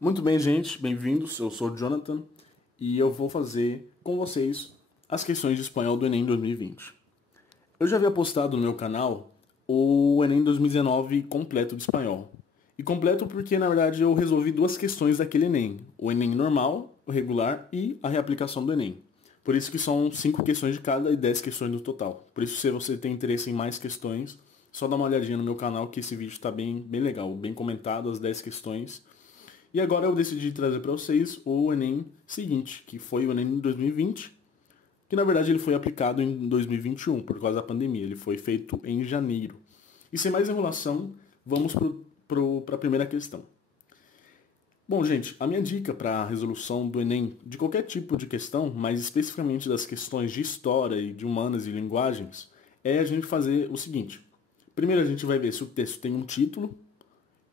Muito bem, gente, bem-vindos. Eu sou o Jonathan e eu vou fazer com vocês as questões de espanhol do Enem 2020. Eu já havia postado no meu canal o Enem 2019 completo de espanhol. E completo porque, na verdade, eu resolvi duas questões daquele Enem: o Enem normal, o regular e a reaplicação do Enem. Por isso que são 5 questões de cada e 10 questões no total. Por isso, se você tem interesse em mais questões, só dá uma olhadinha no meu canal que esse vídeo está bem legal, bem comentado, as 10 questões. E agora eu decidi trazer para vocês o Enem seguinte, que foi o Enem 2020, que na verdade ele foi aplicado em 2021 por causa da pandemia. Ele foi feito em janeiro. E sem mais enrolação, vamos para a primeira questão. Bom, gente, a minha dica para a resolução do Enem de qualquer tipo de questão, mas especificamente das questões de história e de humanas e linguagens, é a gente fazer o seguinte. Primeiro a gente vai ver se o texto tem um título,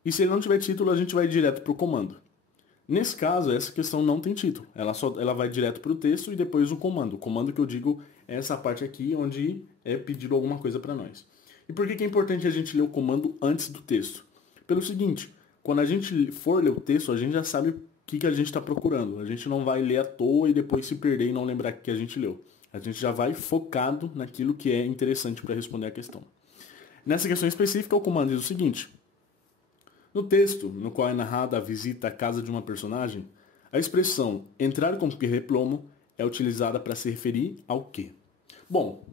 e se ele não tiver título, a gente vai direto para o comando. Nesse caso, essa questão não tem título. Ela vai direto para o texto e depois o comando. O comando que eu digo é essa parte aqui onde é pedido alguma coisa para nós. E por que é importante a gente ler o comando antes do texto? Pelo seguinte, quando a gente for ler o texto, a gente já sabe o que a gente está procurando. A gente não vai ler à toa e depois se perder e não lembrar o que a gente leu. A gente já vai focado naquilo que é interessante para responder a questão. Nessa questão específica, o comando diz o seguinte: no texto, no qual é narrada a visita à casa de uma personagem, a expressão entrar com pie de plomo é utilizada para se referir ao quê? Bom,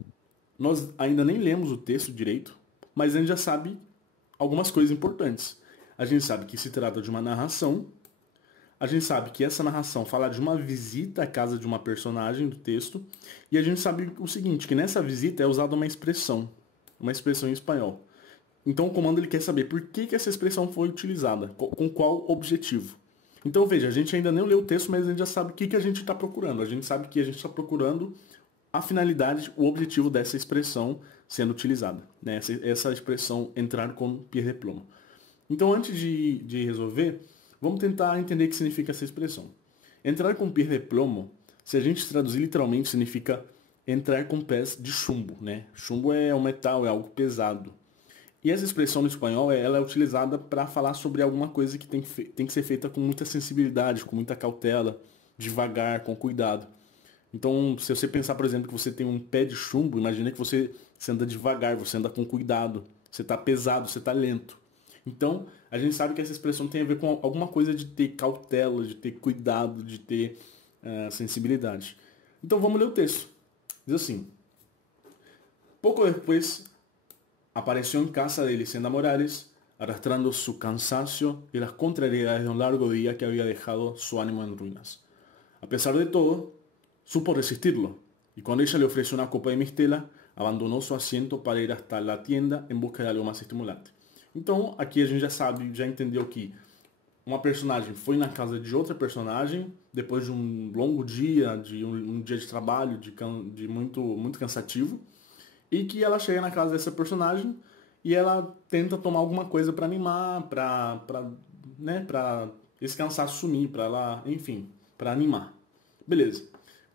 nós ainda nem lemos o texto direito, mas a gente já sabe algumas coisas importantes. A gente sabe que se trata de uma narração, a gente sabe que essa narração fala de uma visita à casa de uma personagem do texto, e a gente sabe o seguinte, que nessa visita é usada uma expressão em espanhol. Então o comando ele quer saber por que essa expressão foi utilizada, com qual objetivo. Então veja, a gente ainda nem leu o texto, mas a gente já sabe o que a gente está procurando. A gente sabe que a gente está procurando a finalidade, o objetivo dessa expressão sendo utilizada. Né? Essa expressão entrar com pie de plomo. Então antes de resolver, vamos tentar entender o que significa essa expressão. Entrar com pie de plomo, se a gente traduzir literalmente, significa entrar com pés de chumbo. Né? Chumbo é um metal, é algo pesado. E essa expressão no espanhol, ela é utilizada para falar sobre alguma coisa que tem que ser feita com muita sensibilidade, com muita cautela, devagar, com cuidado. Então, se você pensar, por exemplo, que você tem um pé de chumbo, imagina que você anda devagar, você anda com cuidado, você está pesado, você está lento. Então, a gente sabe que essa expressão tem a ver com alguma coisa de ter cautela, de ter cuidado, de ter sensibilidade. Então, vamos ler o texto. Diz assim: pouco depois apareció en casa de Elisenda Morales, arrastrando su cansancio y las contrariedades de un largo día que había dejado su ánimo en ruinas. A pesar de todo, supo resistirlo, y cuando ella le ofreció una copa de mistela, abandonó su asiento para ir hasta la tienda en busca de algo mais estimulante. Então, aqui a gente já sabe, já entendeu que uma personagem foi na casa de outra personagem, depois de um longo dia, de um dia de trabalho, de muito cansativo, e que ela chega na casa dessa personagem e ela tenta tomar alguma coisa para animar, para esse cansaço sumir, para ela, enfim, para animar. Beleza.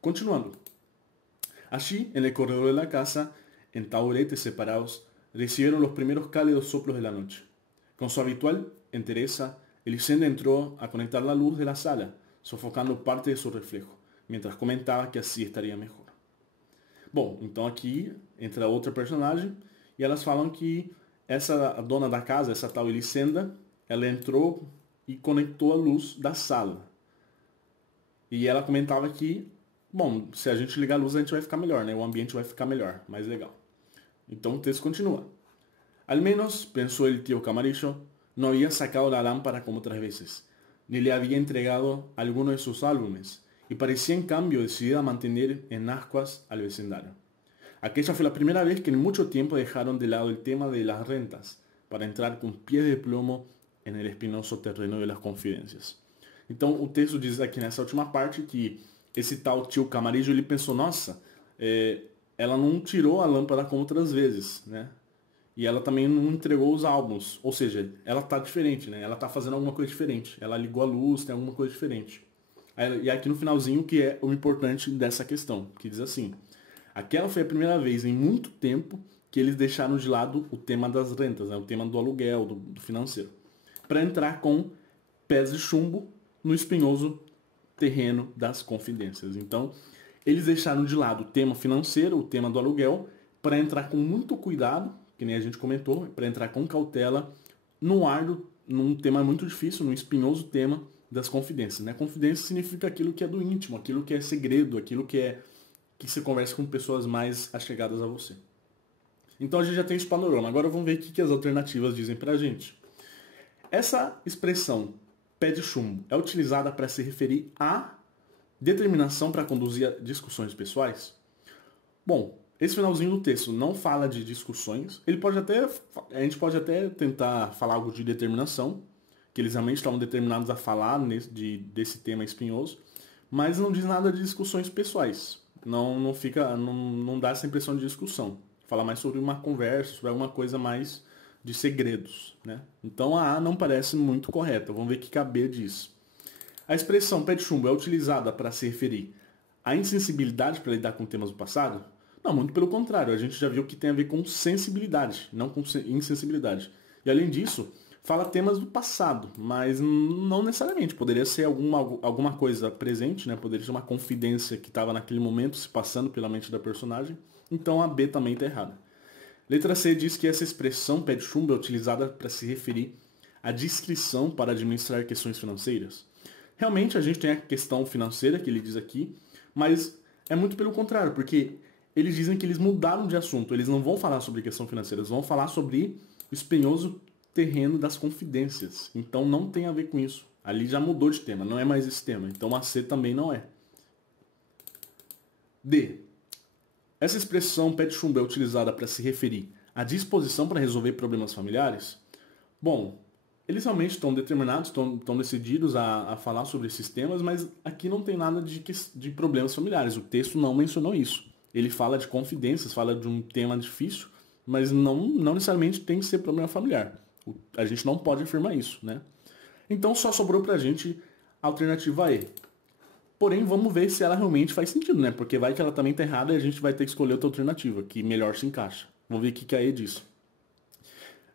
Continuando. Allí, en el corredor de la casa, en taburetes separados, recibieron los primeros cálidos soplos de la noche. Con su habitual entereza, Elisenda entró a conectar la luz de la sala, sofocando parte de su reflejo, mientras comentaba que así estaría mejor. Bom, então aqui entra outra personagem e elas falam que a dona da casa, essa tal Elisenda, ela entrou e conectou a luz da sala. E ela comentava que, bom, se a gente ligar a luz a gente vai ficar melhor, né? O ambiente vai ficar melhor, mais legal. Então o texto continua. Al menos, pensó el tío Camarillo, no había sacado la lámpara como otras veces, ni le había entregado alguno de sus álbumes, y parecía en cambio decidida a mantener en ascuas al vecindario. Aquella fue la primera vez que en mucho tiempo dejaron de lado el tema de las rentas para entrar con pies de plomo en el espinoso terreno de las confidencias. Então o texto diz aqui nessa última parte que esse tal tio Camarillo ele pensou, nossa, ela não tirou a lâmpada como outras vezes, né? E ela também não entregou os álbuns, ou seja, ela tá diferente, né? Ela tá fazendo alguma coisa diferente. Ela ligou a luz, tem alguma coisa diferente. E aqui no finalzinho que é o importante dessa questão, que diz assim: aquela foi a primeira vez em muito tempo que eles deixaram de lado o tema das rentas, né? O tema do aluguel, do financeiro, para entrar com pés de chumbo no espinhoso terreno das confidências. Então, eles deixaram de lado o tema financeiro, o tema do aluguel, para entrar com muito cuidado, que nem a gente comentou, para entrar com cautela num tema muito difícil, num espinhoso tema das confidências. Né? Confidência significa aquilo que é do íntimo, aquilo que é segredo, aquilo que você conversa com pessoas mais achegadas a você. Então a gente já tem esse panorama. Agora vamos ver o que as alternativas dizem pra gente. Essa expressão pé de chumbo é utilizada para se referir à determinação para conduzir discussões pessoais? Bom, esse finalzinho do texto não fala de discussões. A gente pode até tentar falar algo de determinação, que eles realmente estavam determinados a falar desse tema espinhoso, mas não diz nada de discussões pessoais. Não dá essa impressão de discussão. Fala mais sobre uma conversa, sobre alguma coisa mais de segredos, né? Então a A não parece muito correta. Vamos ver o que a B diz. A expressão pé de chumbo é utilizada para se referir à insensibilidade para lidar com temas do passado? Não, muito pelo contrário. A gente já viu que tem a ver com sensibilidade, não com insensibilidade. E além disso, fala temas do passado, mas não necessariamente. Poderia ser alguma coisa presente, né? Poderia ser uma confidência que estava naquele momento se passando pela mente da personagem. Então a B também está errada. Letra C diz que essa expressão pé de chumbo é utilizada para se referir à discrição para administrar questões financeiras. Realmente a gente tem a questão financeira que ele diz aqui, mas é muito pelo contrário, porque eles dizem que eles mudaram de assunto. Eles não vão falar sobre questão financeira, eles vão falar sobre o espinhoso terreno das confidências. Então não tem a ver com isso. Ali já mudou de tema, não é mais esse tema. Então a C também não é. D. Essa expressão pé de chumbo é utilizada para se referir à disposição para resolver problemas familiares? Bom, eles realmente estão determinados, estão decididos a falar sobre esses temas, mas aqui não tem nada de problemas familiares. O texto não mencionou isso. Ele fala de confidências, fala de um tema difícil, mas não necessariamente tem que ser problema familiar. A gente não pode afirmar isso, né? Então só sobrou pra gente a alternativa E. Porém, vamos ver se ela realmente faz sentido, né? Porque vai que ela também tá errada e a gente vai ter que escolher outra alternativa, que melhor se encaixa. Vamos ver o que a E diz.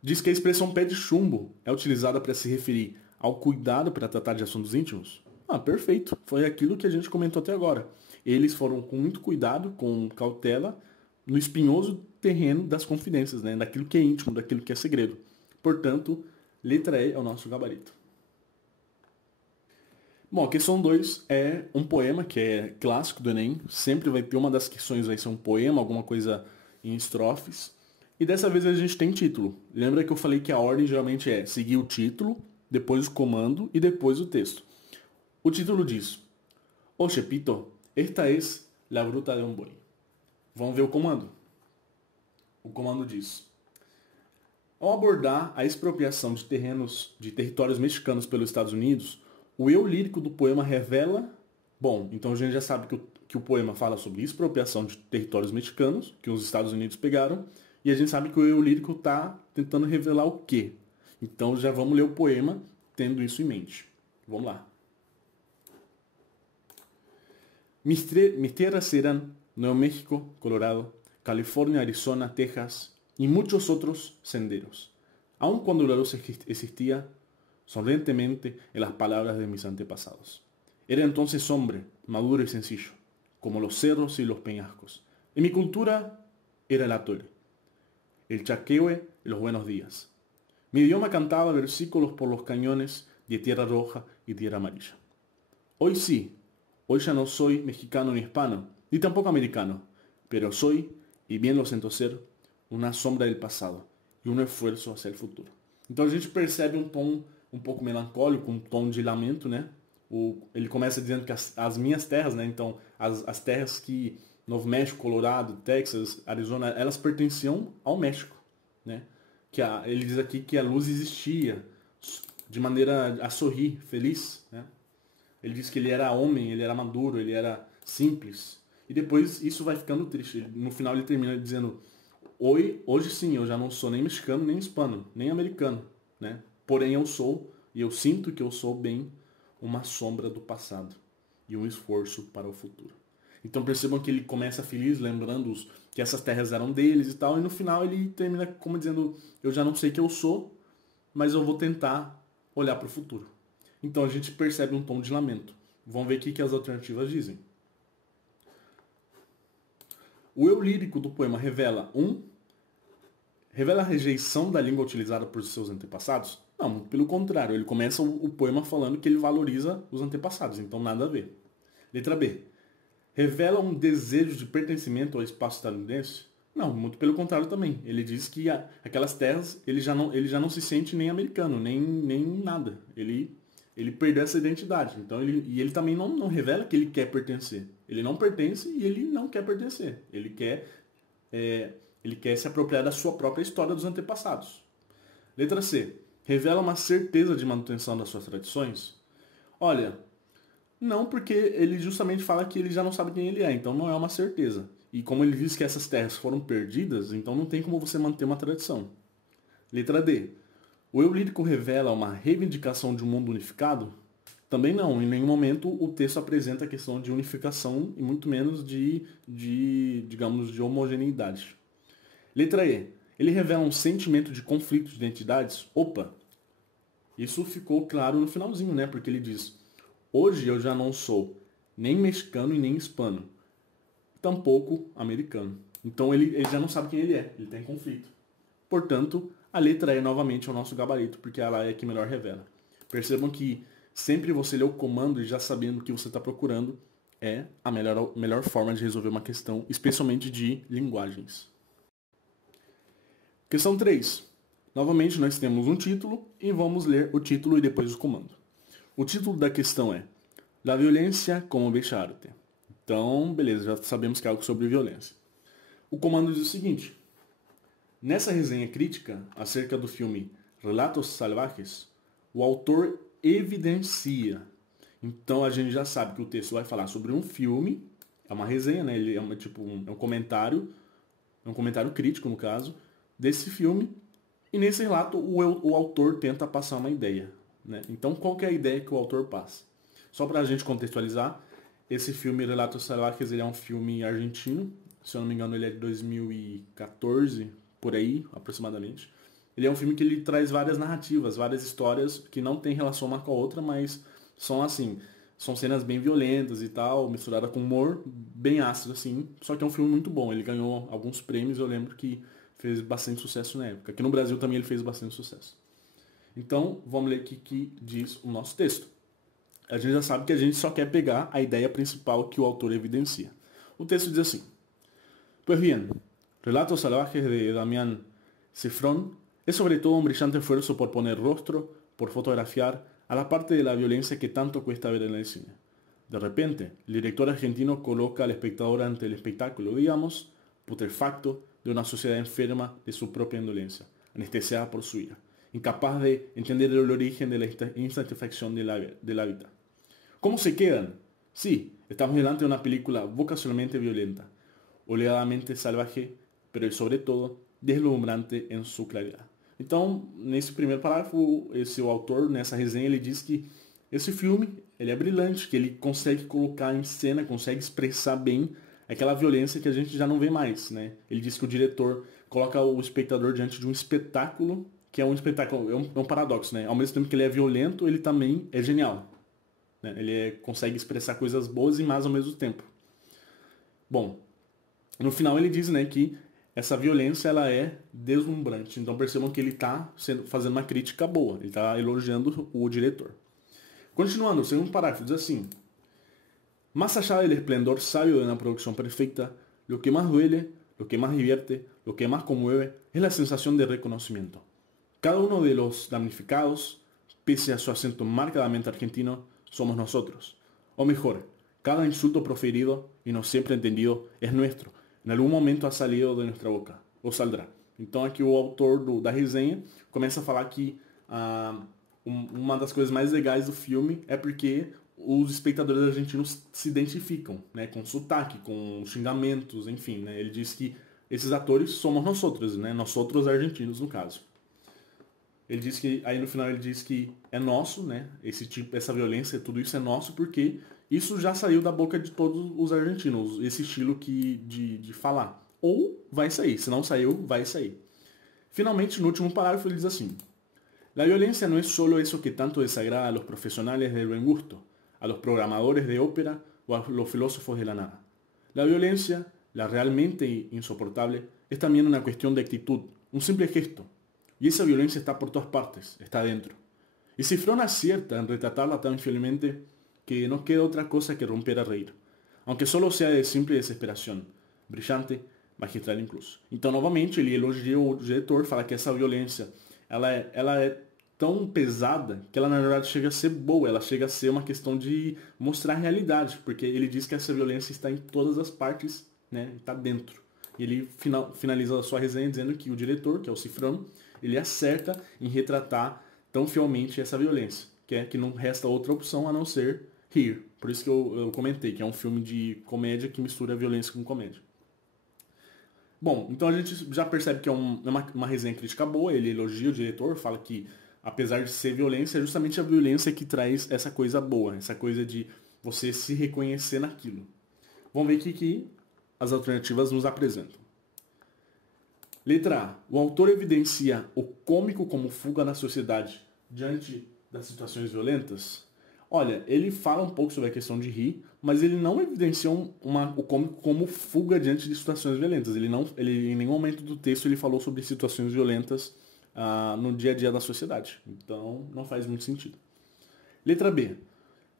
Diz que a expressão pé de chumbo é utilizada para se referir ao cuidado para tratar de assuntos íntimos? Ah, perfeito. Foi aquilo que a gente comentou até agora. Eles foram com muito cuidado, com cautela, no espinhoso terreno das confidências, né? Daquilo que é íntimo, daquilo que é segredo. Portanto, letra E é o nosso gabarito. Bom, a questão 2 é um poema que é clássico do Enem. Sempre vai ter uma das questões, vai ser um poema, alguma coisa em estrofes. E dessa vez a gente tem título. Lembra que eu falei que a ordem geralmente é seguir o título, depois o comando e depois o texto. O título diz: "Oh, Chepito, esta es la bruta de un boi." Vamos ver o comando. O comando diz: ao abordar a expropriação de territórios mexicanos pelos Estados Unidos, o eu lírico do poema revela... Bom, então a gente já sabe que o poema fala sobre expropriação de territórios mexicanos, que os Estados Unidos pegaram, e a gente sabe que o eu lírico está tentando revelar o quê? Então já vamos ler o poema tendo isso em mente. Vamos lá. Mis tierras eran Nuevo México, Colorado, California, Arizona, Texas y muchos otros senderos, aun cuando la luz existía sonrientemente en las palabras de mis antepasados. Era entonces hombre, maduro y sencillo, como los cerros y los peñascos. Y mi cultura era el atole, el chaquehue y los buenos días. Mi idioma cantaba versículos por los cañones de tierra roja y tierra amarilla. Hoy sí, hoy ya no soy mexicano ni hispano, ni tampoco americano, pero soy, y bien lo siento ser, uma sombra do passado e um esforço hacia o futuro. Então a gente percebe um tom um pouco melancólico, um tom de lamento, né? Ele começa dizendo que as minhas terras, né? Então as terras que Novo México, Colorado, Texas, Arizona, elas pertenciam ao México, né? Ele diz aqui que a luz existia de maneira a sorrir, feliz, né? Ele diz que ele era homem, ele era maduro, ele era simples. E depois isso vai ficando triste. No final ele termina dizendo: hoje sim, eu já não sou nem mexicano, nem hispano, nem americano, né? Porém eu sou, e eu sinto que eu sou bem uma sombra do passado e um esforço para o futuro. Então percebam que ele começa feliz, lembrando que essas terras eram deles e tal, e no final ele termina como dizendo: eu já não sei que eu sou, mas eu vou tentar olhar para o futuro. Então a gente percebe um tom de lamento. Vamos ver o que as alternativas dizem. O eu lírico do poema revela a rejeição da língua utilizada por seus antepassados? Não, pelo contrário, ele começa o poema falando que ele valoriza os antepassados, então nada a ver. Letra B. Revela um desejo de pertencimento ao espaço estadunidense? Não, muito pelo contrário também. Ele diz que aquelas terras ele já não se sente nem americano, nem nada. Ele perdeu essa identidade. Então ele também não revela que ele quer pertencer. Ele não pertence e ele não quer pertencer. Ele quer se apropriar da sua própria história dos antepassados. Letra C. Revela uma certeza de manutenção das suas tradições? Olha, não, porque ele justamente fala que ele já não sabe quem ele é, então não é uma certeza. E como ele diz que essas terras foram perdidas, então não tem como você manter uma tradição. Letra D. O eu lírico revela uma reivindicação de um mundo unificado? Também não, em nenhum momento o texto apresenta a questão de unificação e muito menos digamos, de homogeneidade. Letra E. Ele revela um sentimento de conflito de identidades? Opa! Isso ficou claro no finalzinho, né? Porque ele diz: hoje eu já não sou nem mexicano e nem hispano, tampouco americano. Então ele já não sabe quem ele é, ele tem conflito. Portanto, a letra E novamente é o nosso gabarito, porque ela é a que melhor revela. Percebam que sempre você lê o comando e já sabendo o que você está procurando é a melhor forma de resolver uma questão, especialmente de linguagens. Questão 3. Novamente nós temos um título e vamos ler o título e depois o comando. O título da questão é La violencia como bella arte. Então, beleza, já sabemos que é algo sobre violência. O comando diz o seguinte: nessa resenha crítica acerca do filme Relatos Salvajes, o autor evidencia. Então a gente já sabe que o texto vai falar sobre um filme, é uma resenha, né? Ele é um comentário crítico no caso, desse filme, e nesse relato o autor tenta passar uma ideia. Né? Então qual que é a ideia que o autor passa? Só para a gente contextualizar, esse filme Relatos Salvajes ele é um filme argentino, se eu não me engano ele é de 2014, por aí aproximadamente. Ele é um filme que ele traz várias narrativas, várias histórias que não tem relação uma com a outra, mas são cenas bem violentas e tal, misturada com humor bem ácido assim, só que é um filme muito bom. Ele ganhou alguns prêmios, eu lembro que fez bastante sucesso na época. Aqui no Brasil também ele fez bastante sucesso. Então, vamos ler o que diz o nosso texto. A gente já sabe que a gente só quer pegar a ideia principal que o autor evidencia. O texto diz assim: Pues bien, Relatos Salvajes de Damián Cifrón es sobre todo un brillante esfuerzo por poner rostro, por fotografiar, a la parte de la violencia que tanto cuesta ver en el cine. De repente, el director argentino coloca al espectador ante el espectáculo, digamos, putrefacto, de una sociedad enferma de su propia indolencia, anestesiada por su ira, incapaz de entender el origen de la insatisfacción de la vida. ¿Cómo se quedan? Sí, estamos delante de una película vocacionalmente violenta, oleadamente salvaje, pero sobre todo deslumbrante em sua claridade. Então, nesse primeiro parágrafo, o autor, nessa resenha, ele diz que esse filme ele é brilhante, que ele consegue colocar em cena, consegue expressar bem aquela violência que a gente já não vê mais. Né? Ele diz que o diretor coloca o espectador diante de um espetáculo, que é um espetáculo, é um paradoxo. Né? Ao mesmo tempo que ele é violento, ele também é genial. Né? Ele consegue expressar coisas boas e más ao mesmo tempo. Bom, no final ele diz, né, que essa violência ela é deslumbrante. Então percebam que ele está fazendo uma crítica boa. Ele está elogiando o diretor. Continuando, o segundo parágrafo diz assim: Más allá del esplendor sabio de una producción perfecta, lo que más duele, lo que más divierte, lo que más conmueve es la sensación de reconocimiento. Cada uno de los damnificados, pese a su acento marcadamente argentino, somos nosotros. O mejor, cada insulto proferido y no siempre entendido es nuestro. Em algum momento ha salido de nossa boca, ou saldrá. Então aqui o autor da resenha começa a falar que uma das coisas mais legais do filme é porque os espectadores argentinos se identificam, né, com sotaque, com xingamentos, enfim. Né, ele diz que esses atores somos nós outros, né, nós outros argentinos no caso. Ele diz que, aí no final ele diz que é nosso, né, essa violência, tudo isso é nosso porque isso já saiu da boca de todos os argentinos, esse estilo de falar. Ou vai sair, se não saiu, vai sair. Finalmente, no último parágrafo, ele diz assim: La violencia no es solo eso que tanto desagrada a los profesionales del buen gusto, a los programadores de ópera o a los filósofos de la nada. La violencia, la realmente insoportable, es también una cuestión de actitud, un simple gesto. Y esa violencia está por todas partes, está dentro. Y Cifrón acierta en retratarla tan fielmente que no queda otra cosa que romper a reír, aunque solo sea de simple desesperação, brillante, magistral incluso. Então, novamente, ele elogia o diretor, fala que essa violência ela é tão pesada que ela, na verdade, chega a ser boa, ela chega a ser uma questão de mostrar a realidade, porque ele diz que essa violência está em todas as partes, né, está dentro. E ele finaliza a sua resenha dizendo que o diretor, que é o Cifrão, ele acerta em retratar tão fielmente essa violência, que não resta outra opção a não ser rir. Por isso que eu comentei, que é um filme de comédia que mistura violência com comédia. Bom, então a gente já percebe que é uma resenha crítica boa, ele elogia o diretor, fala que apesar de ser violência, é justamente a violência que traz essa coisa boa, essa coisa de você se reconhecer naquilo. Vamos ver aqui que as alternativas nos apresentam. Letra A. O autor evidencia o cômico como fuga na sociedade diante das situações violentas? Olha, ele fala um pouco sobre a questão de rir, mas ele não evidencia o cômico como fuga diante de situações violentas. Ele em nenhum momento do texto ele falou sobre situações violentas no dia a dia da sociedade. Então, não faz muito sentido. Letra B.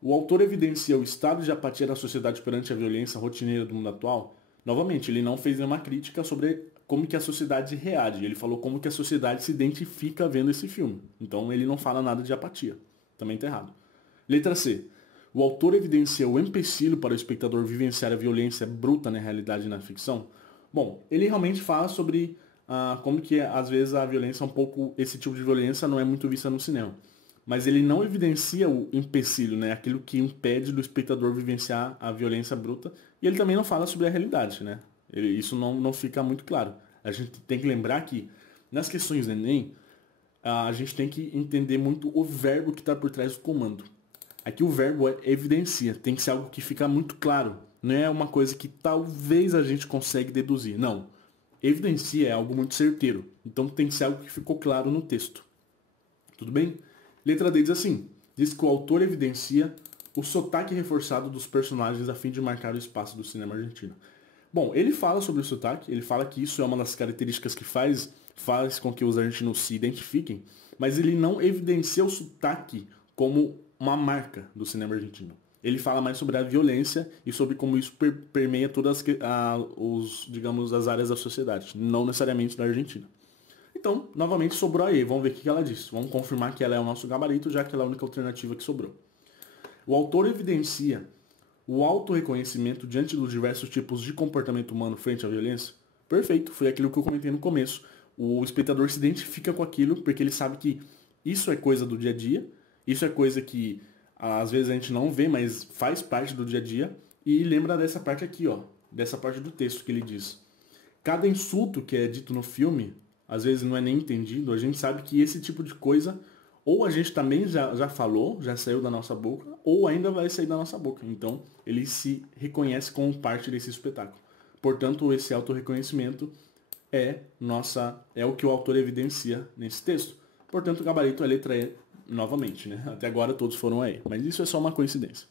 O autor evidencia o estado de apatia da sociedade perante a violência rotineira do mundo atual? Novamente, ele não fez nenhuma crítica sobre como que a sociedade reage. Ele falou como que a sociedade se identifica vendo esse filme. Então, ele não fala nada de apatia. Também está errado. Letra C. O autor evidencia o empecilho para o espectador vivenciar a violência bruta na realidade e na ficção? Bom, ele realmente fala sobre como que às vezes a violência esse tipo de violência não é muito vista no cinema. Mas ele não evidencia o empecilho, né? Aquilo que impede do espectador vivenciar a violência bruta. E ele também não fala sobre a realidade, né? Isso não fica muito claro. A gente tem que lembrar que nas questões do Enem, a gente tem que entender muito o verbo que está por trás do comando. Aqui o verbo é evidencia, tem que ser algo que fica muito claro. Não é uma coisa que talvez a gente consiga deduzir. Não. Evidencia é algo muito certeiro. Então tem que ser algo que ficou claro no texto. Tudo bem? Letra D diz assim. Diz que o autor evidencia o sotaque reforçado dos personagens a fim de marcar o espaço do cinema argentino. Bom, ele fala sobre o sotaque, ele fala que isso é uma das características que faz com que os argentinos se identifiquem, mas ele não evidencia o sotaque como uma marca do cinema argentino. Ele fala mais sobre a violência e sobre como isso permeia todas as áreas da sociedade, não necessariamente da Argentina. Então, novamente, sobrou a E. Vamos ver o que ela disse. Vamos confirmar que ela é o nosso gabarito, já que ela é a única alternativa que sobrou. O autor evidencia o autorreconhecimento diante dos diversos tipos de comportamento humano frente à violência? Perfeito, foi aquilo que eu comentei no começo. O espectador se identifica com aquilo porque ele sabe que isso é coisa do dia a dia, isso é coisa que às vezes a gente não vê, mas faz parte do dia a dia. E lembra dessa parte aqui, ó, dessa parte do texto que ele diz. Cada insulto que é dito no filme, às vezes não é nem entendido, a gente sabe que esse tipo de coisa, ou a gente também já falou, já saiu da nossa boca, ou ainda vai sair da nossa boca. Então, ele se reconhece como parte desse espetáculo. Portanto, esse autorreconhecimento é o que o autor evidencia nesse texto. Portanto, o gabarito é a letra E novamente, né? Até agora todos foram a E, mas isso é só uma coincidência.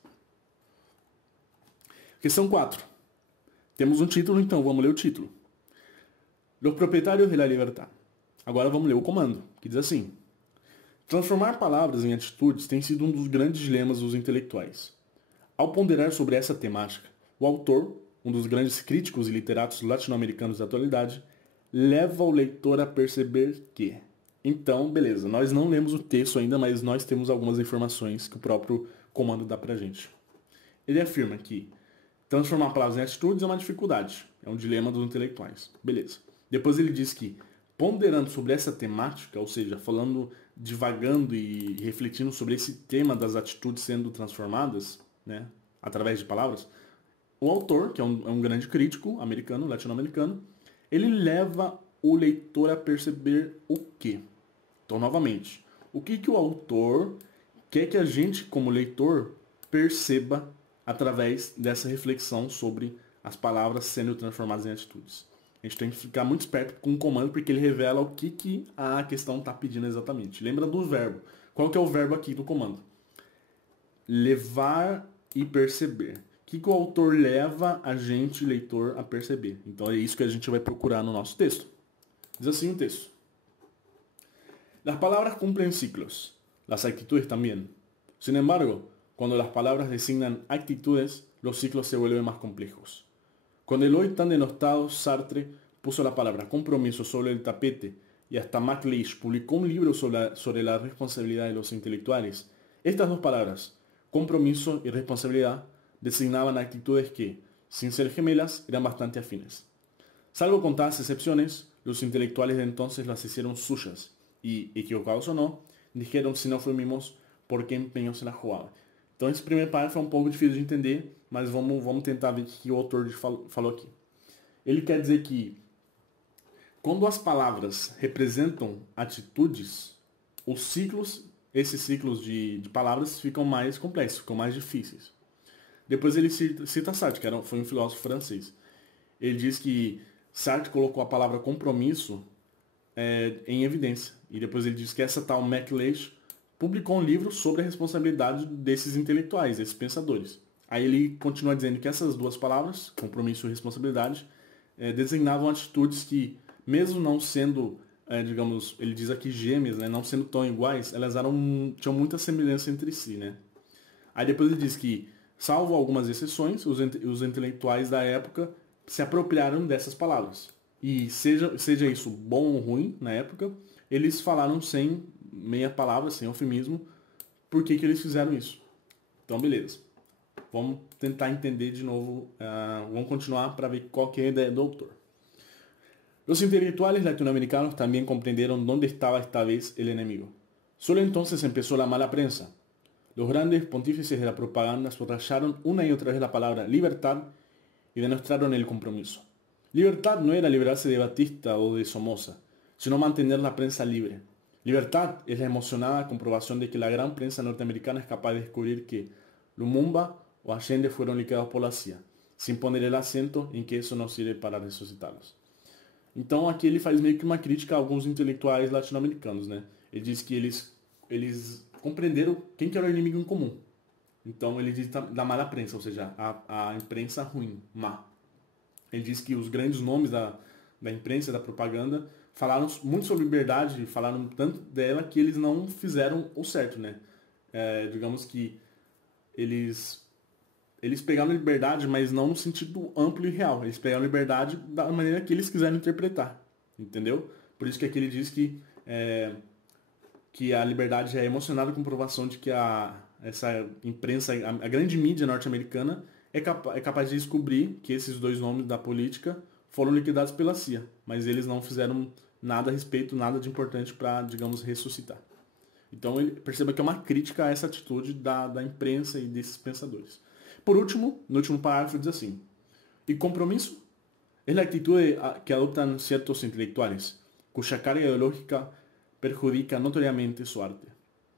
Questão 4. Temos um título, então vamos ler o título. Los propietarios de la libertad. Agora vamos ler o comando, que diz assim. Transformar palavras em atitudes tem sido um dos grandes dilemas dos intelectuais. Ao ponderar sobre essa temática, o autor, um dos grandes críticos e literatos latino-americanos da atualidade, leva o leitor a perceber que... Então, beleza, nós não lemos o texto ainda, mas nós temos algumas informações que o próprio comando dá pra gente. Ele afirma que transformar palavras em atitudes é uma dificuldade, é um dilema dos intelectuais. Beleza. Depois ele diz que, ponderando sobre essa temática, ou seja, divagando e refletindo sobre esse tema das atitudes sendo transformadas, né, através de palavras, o autor, que é um grande crítico americano, latino-americano, ele leva o leitor a perceber o quê? Então, novamente, o que o autor quer que a gente, como leitor, perceba através dessa reflexão sobre as palavras sendo transformadas em atitudes? A gente tem que ficar muito esperto com o comando, porque ele revela o que a questão está pedindo exatamente. Lembra do verbo. Qual que é o verbo aqui do comando? Levar e perceber. O que o autor leva a gente, leitor, a perceber? Então é isso que a gente vai procurar no nosso texto. Diz assim o texto. Las palabras cumplen ciclos, las actitudes también. Sin embargo, cuando las palabras designan actitudes, los ciclos se vuelven más complejos. Cuando el hoy tan denostado Sartre puso la palabra compromiso sobre el tapete y hasta MacLeish publicó un libro sobre la responsabilidad de los intelectuales, estas dos palabras, compromiso y responsabilidad, designaban actitudes que, sin ser gemelas, eran bastante afines. Salvo contadas excepciones, los intelectuales de entonces las hicieron suyas y, equivocados o no, dijeron si no fuimos, por que empenho se la jugava. Então esse primeiro parágrafo é um pouco difícil de entender, mas vamos tentar ver o que o autor falou aqui. Ele quer dizer que quando as palavras representam atitudes, os ciclos, esses ciclos de palavras ficam mais complexos, ficam mais difíceis. Depois ele cita Sartre, que foi um filósofo francês. Ele diz que Sartre colocou a palavra compromisso em evidência. E depois ele diz que essa tal MacLeish publicou um livro sobre a responsabilidade desses intelectuais, desses pensadores. Aí ele continua dizendo que essas duas palavras, compromisso e responsabilidade, designavam atitudes que, mesmo não sendo, digamos, ele diz aqui gêmeas, né, não sendo tão iguais, elas tinham muita semelhança entre si, né? Aí depois ele diz que, salvo algumas exceções, os intelectuais da época se apropriaram dessas palavras. E seja isso bom ou ruim na época, eles falaram sem meia palavra, sem eufemismo, por que eles fizeram isso. Então, beleza. Vamos tentar entender de novo, vamos continuar para ver qual que é a ideia do autor. Los intelectuales latinoamericanos también comprendieron dónde estaba esta vez el enemigo. Solo entonces empezó la mala prensa. Los grandes pontífices de la propaganda subrayaron una y otra vez la palabra libertad y demostraron el compromiso. Libertad no era librarse de Batista o de Somoza, sino mantener la prensa libre. Libertad es la emocionada comprobación de que la gran prensa norteamericana es capaz de descubrir que Lumumba o Allende fueron liquidados por la CIA, sin poner el acento en que eso no sirve para ressuscitá-los. Então aqui ele faz meio que uma crítica a alguns intelectuais latino-americanos, né? Ele diz que eles compreenderam quem que era o inimigo em comum. Então ele diz da má prensa, ou seja, a imprensa ruim, má. Ele diz que os grandes nomes da imprensa, da propaganda, falaram muito sobre liberdade, falaram tanto dela que eles não fizeram o certo, né? Digamos que eles pegaram liberdade, mas não no sentido amplo e real. Eles pegaram liberdade da maneira que eles quiseram interpretar, entendeu? Por isso que aqui ele diz que a liberdade é emocionada com a comprovação de que essa imprensa, a grande mídia norte-americana, é capaz de descobrir que esses dois nomes da política foram liquidados pela CIA, mas eles não fizeram nada a respeito, nada de importante para, digamos, ressuscitar. Então ele perceba que é uma crítica a essa atitude da imprensa e desses pensadores. Por último, no último parágrafo diz assim: ¿y compromiso? Es la actitud que adoptan ciertos intelectuales, cuya carga ideológica perjudica notoriamente su arte.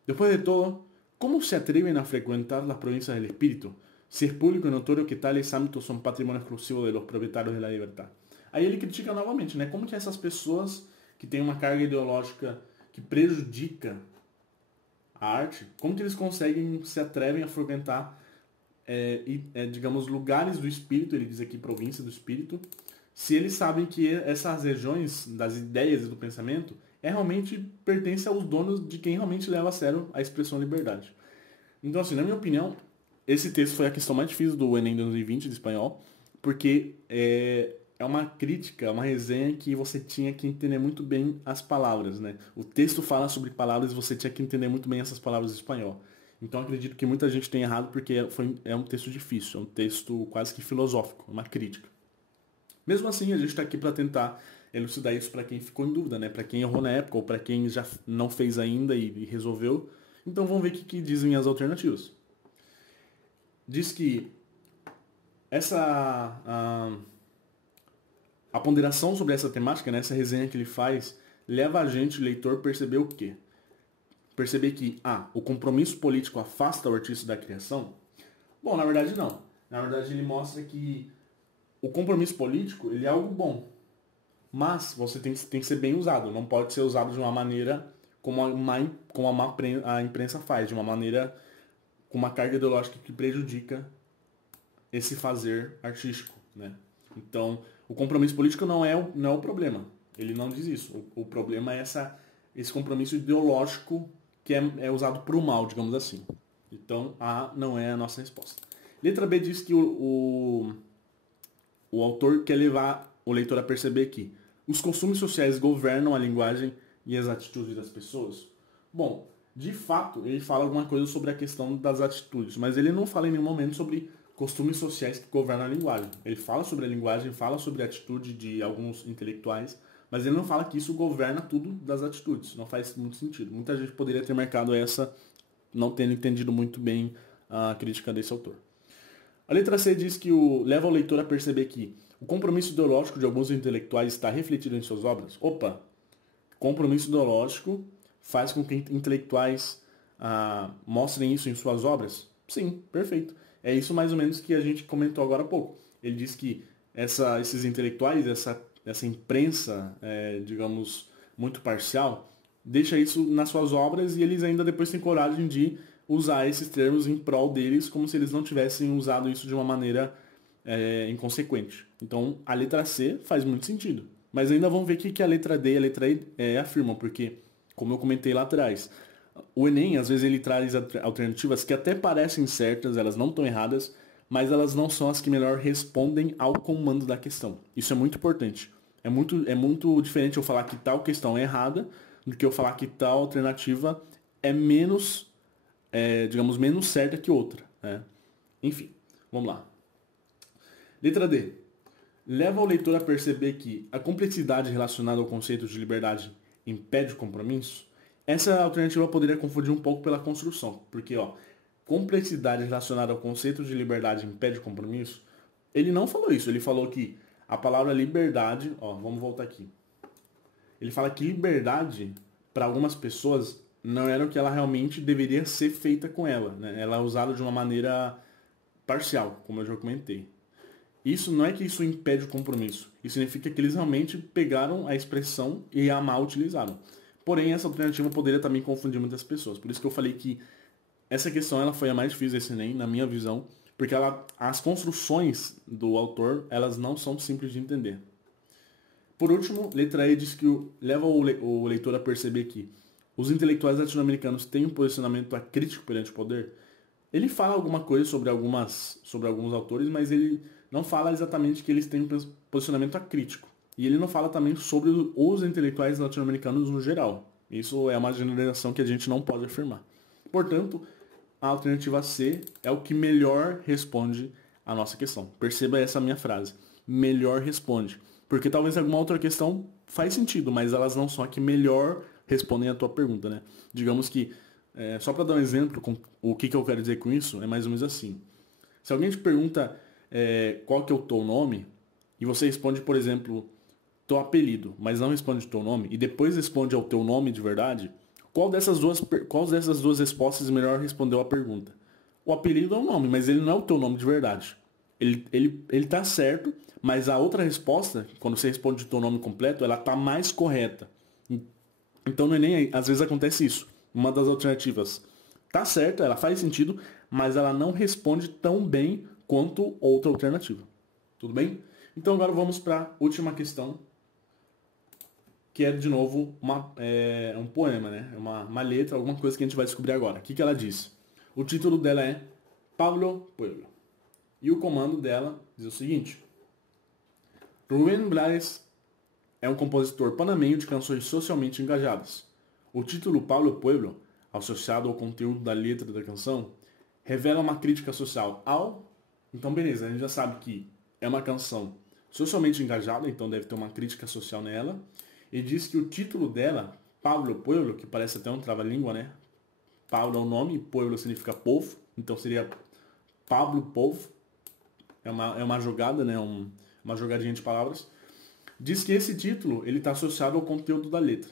Después de todo, ¿cómo se atreven a frecuentar las provincias del espíritu, si es público y notorio que tales ámbitos son patrimonio exclusivo de los propietarios de la libertad? Aí ele critica novamente, né? Como que essas pessoas que têm uma carga ideológica que prejudica a arte, como que eles se atrevem a frequentar, digamos, lugares do espírito, ele diz aqui província do espírito, se eles sabem que essas regiões das ideias e do pensamento realmente pertencem aos donos de quem realmente leva a sério a expressão liberdade. Então, assim, na minha opinião, esse texto foi a questão mais difícil do Enem 2020 de espanhol, porque é uma crítica, uma resenha que você tinha que entender muito bem as palavras, né? O texto fala sobre palavras e você tinha que entender muito bem essas palavras em espanhol. Então acredito que muita gente tem errado porque é um texto difícil, é um texto quase que filosófico, uma crítica. Mesmo assim, a gente está aqui para tentar elucidar isso para quem ficou em dúvida, né? Para quem errou na época ou para quem já não fez ainda e resolveu. Então vamos ver o que dizem as alternativas. Diz que a ponderação sobre essa temática, né, essa resenha que ele faz, leva a gente, leitor, a perceber o quê? Perceber que, o compromisso político afasta o artista da criação? Bom, na verdade não. Na verdade ele mostra que o compromisso político, ele é algo bom. Mas você tem que ser bem usado, não pode ser usado de uma maneira a imprensa faz, de uma maneira com uma carga ideológica que prejudica esse fazer artístico, né? Então, o compromisso político não é o problema. Ele não diz isso. O problema é esse compromisso ideológico que é usado para o mal, digamos assim. Então, A não é a nossa resposta. Letra B diz que o autor quer levar o leitor a perceber que os costumes sociais governam a linguagem e as atitudes das pessoas. Bom, de fato, ele fala alguma coisa sobre a questão das atitudes, mas ele não fala em nenhum momento sobre costumes sociais que governam a linguagem. Ele fala sobre a linguagem, fala sobre a atitude de alguns intelectuais, mas ele não fala que isso governa tudo das atitudes. Não faz muito sentido. Muita gente poderia ter marcado essa não tendo entendido muito bem a crítica desse autor. A letra C diz que leva o leitor a perceber que o compromisso ideológico de alguns intelectuais está refletido em suas obras. Opa! Compromisso ideológico faz com que intelectuais mostrem isso em suas obras? Sim, perfeito. É isso mais ou menos que a gente comentou agora há pouco. Ele diz que esses intelectuais, essa imprensa, digamos, muito parcial, deixa isso nas suas obras e eles ainda depois têm coragem de usar esses termos em prol deles como se eles não tivessem usado isso de uma maneira inconsequente. Então, a letra C faz muito sentido. Mas ainda vamos ver o que a letra D e a letra E afirmam, porque, como eu comentei lá atrás, o Enem, às vezes, ele traz alternativas que até parecem certas, elas não estão erradas, mas elas não são as que melhor respondem ao comando da questão. Isso é muito importante. É muito diferente eu falar que tal questão é errada do que eu falar que tal alternativa é menos, digamos, menos certa que outra. Né? Enfim, vamos lá. Letra D. Leva o leitor a perceber que a complexidade relacionada ao conceito de liberdade impede o compromisso. Essa alternativa poderia confundir um pouco pela construção, porque complexidade relacionada ao conceito de liberdade impede o compromisso. Ele não falou isso, ele falou que a palavra liberdade, vamos voltar aqui. Ele fala que liberdade, para algumas pessoas, não era o que ela realmente deveria ser feita com ela. Né? Ela é usada de uma maneira parcial, como eu já comentei. Isso não é que isso impede o compromisso. Isso significa que eles realmente pegaram a expressão e a mal utilizaram. Porém, essa alternativa poderia também confundir muitas pessoas. Por isso que eu falei que essa questão ela foi a mais difícil desse Enem, na minha visão, porque as construções do autor elas não são simples de entender. Por último, letra E diz que leva o leitor a perceber que os intelectuais latino-americanos têm um posicionamento acrítico perante o poder. Ele fala alguma coisa sobre alguns autores, mas ele não fala exatamente que eles têm um posicionamento acrítico. E ele não fala também sobre os intelectuais latino-americanos no geral. Isso é uma generalização que a gente não pode afirmar. Portanto, a alternativa C é o que melhor responde à nossa questão. Perceba essa minha frase. Melhor responde. Porque talvez alguma outra questão faz sentido, mas elas não são a que melhor respondem à tua pergunta, né? Digamos que, só para dar um exemplo, o que eu quero dizer com isso, é mais ou menos assim. Se alguém te pergunta qual que é o teu nome, e você responde, por exemplo, teu apelido, mas não responde teu nome, e depois responde ao teu nome de verdade, qual dessas duas respostas melhor respondeu a pergunta? O apelido é o nome, mas ele não é o teu nome de verdade. Ele tá certo, mas a outra resposta, quando você responde o teu nome completo, ela tá mais correta. Então no Enem, às vezes acontece isso. Uma das alternativas tá certa, ela faz sentido, mas ela não responde tão bem quanto outra alternativa. Tudo bem? Então agora vamos para a última questão, que é de novo um poema, né? É uma letra, alguma coisa que a gente vai descobrir agora. O que ela diz? O título dela é Pablo Pueblo. E o comando dela diz o seguinte: Rubén Blades é um compositor panamenho de canções socialmente engajadas. O título Pablo Pueblo, associado ao conteúdo da letra da canção, revela uma crítica social ao... Então, beleza, a gente já sabe que é uma canção socialmente engajada, então deve ter uma crítica social nela. E diz que o título dela, Pablo Pueblo, que parece até um trava-língua, né? Pablo é o nome, Pueblo significa povo, então seria Pablo Povo. É uma jogada, né? Uma jogadinha de palavras. Diz que esse título ele está associado ao conteúdo da letra.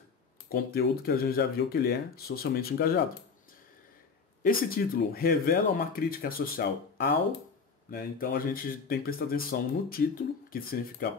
Conteúdo que a gente já viu que ele é socialmente engajado. Esse título revela uma crítica social ao... Né? Então a gente tem que prestar atenção no título, que significa